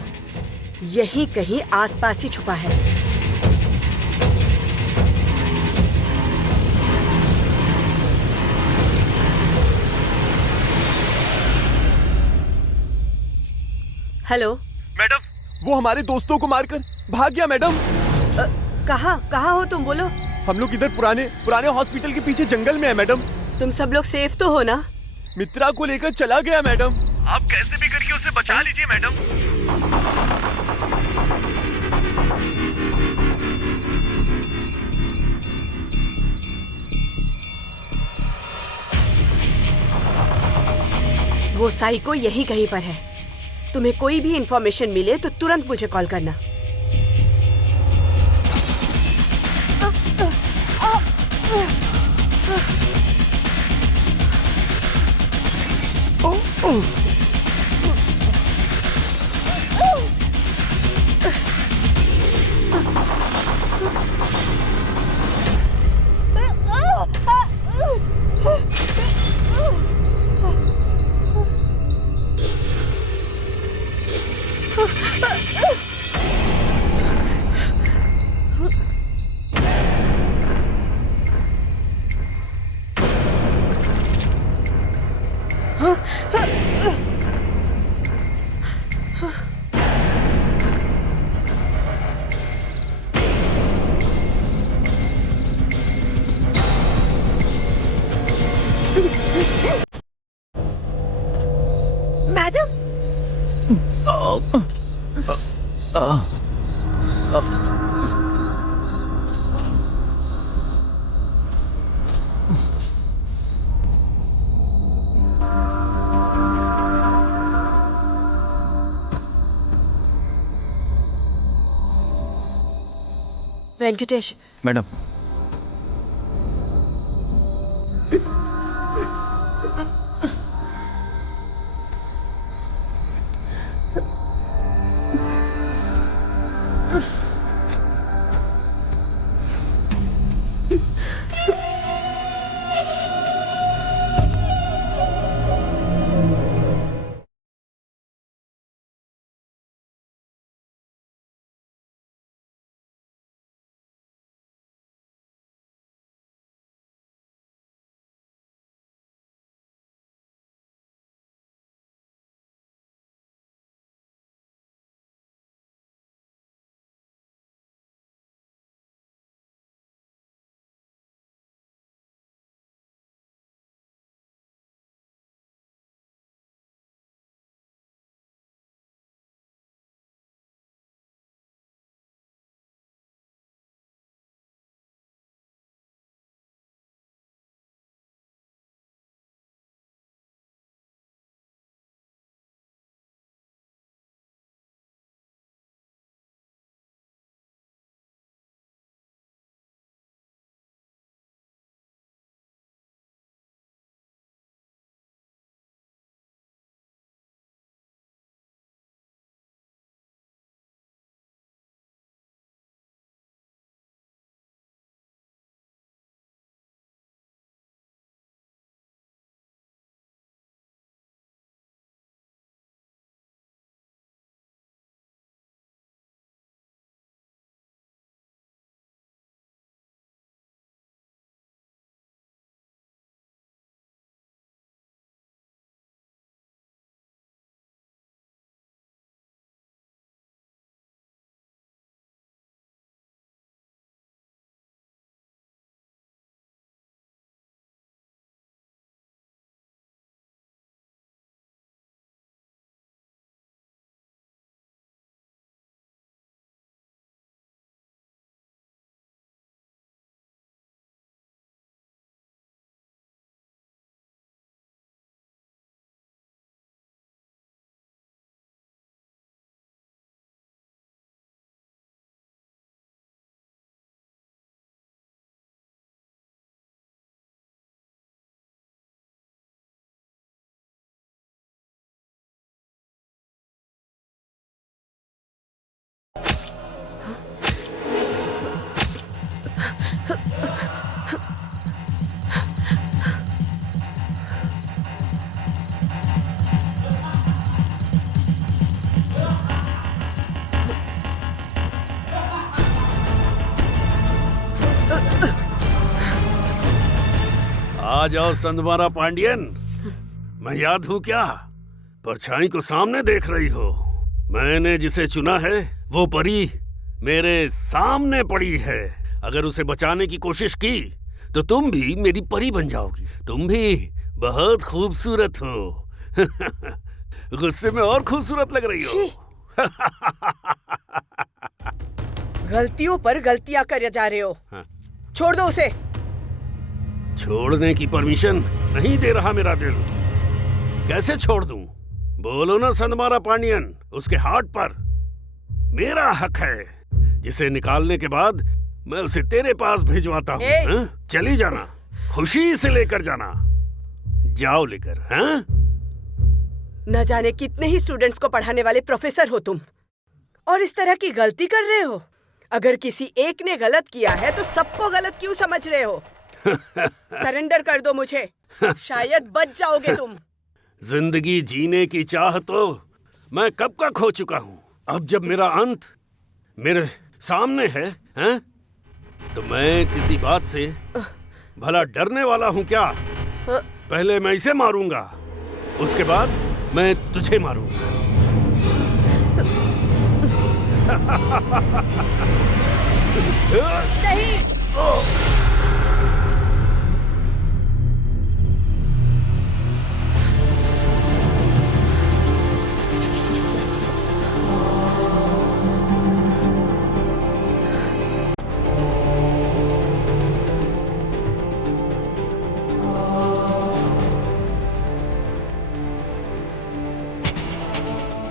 यहीं कहीं आसपास ही छुपा है। हेलो मैडम, वो हमारे दोस्तों को मारकर भाग गया मैडम। कहाँ हो तुम? बोलो। हम लोग इधर पुराने हॉस्पिटल के पीछे जंगल में है मैडम। तुम सब लोग सेफ तो हो ना? मित्रा को लेकर चला गया मैडम। आप कैसे भी करके उसे बचा लीजिए मैडम। वो साइको यहीं कहीं पर है। तुम्हें कोई भी इंफॉर्मेशन मिले तो तुरंत मुझे कॉल करना। Madam, Venkatesh, madam. आ जाओ संदमारा पांडियन। मैं याद हूँ क्या? परछाई को सामने देख रही हो। मैंने जिसे चुना है वो परी मेरे सामने पड़ी है। अगर उसे बचाने की कोशिश की तो तुम भी मेरी परी बन जाओगी। तुम भी बहुत खूबसूरत हो। गुस्से में और खूबसूरत लग रही हो। गलतियों पर गलतियां करे जा रहे हो। छोड़ दो उसे। छोड़ने की परमिशन नहीं दे रहा मेरा दिल। कैसे छोड़ दूं? बोलो ना संदमारा पांडियन। उसके हार्ट पर मेरा हक है, जिसे निकालने के बाद मैं उसे तेरे पास भिजवाता हूँ। चली जाना, खुशी से लेकर जाना। जाओ लेकर। न जाने कितने ही स्टूडेंट्स को पढ़ाने वाले प्रोफेसर हो तुम, और इस तरह की गलती कर रहे हो। अगर किसी एक ने गलत किया है तो सबको गलत क्यों समझ रहे हो? सरेंडर कर दो मुझे, शायद बच जाओगे तुम। जिंदगी जीने की चाह तो मैं कब का खो चुका हूँ। अब जब मेरा अंत मेरे सामने है, तो मैं किसी बात से भला डरने वाला हूँ क्या? पहले मैं इसे मारूंगा, उसके बाद मैं तुझे मारूंगा। नहीं।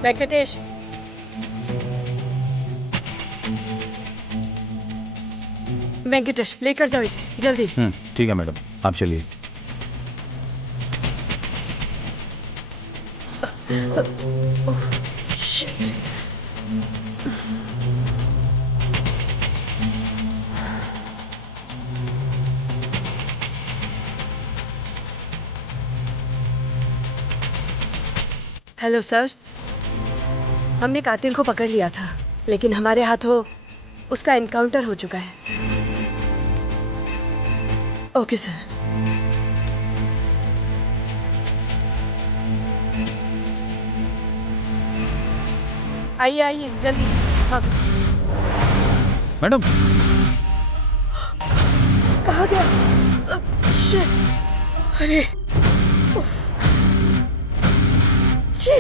वेंकटेश, वेंकटेश लेकर जाओ इसे जल्दी। ठीक है मैडम, आप चलिए। हेलो सर, हमने कातिल को पकड़ लिया था, लेकिन हमारे हाथों उसका एनकाउंटर हो चुका है। Okay sir. आइए आइए जल्दी। हाँ मैडम, कहाँ गया? शिट! अरे उफ! छी!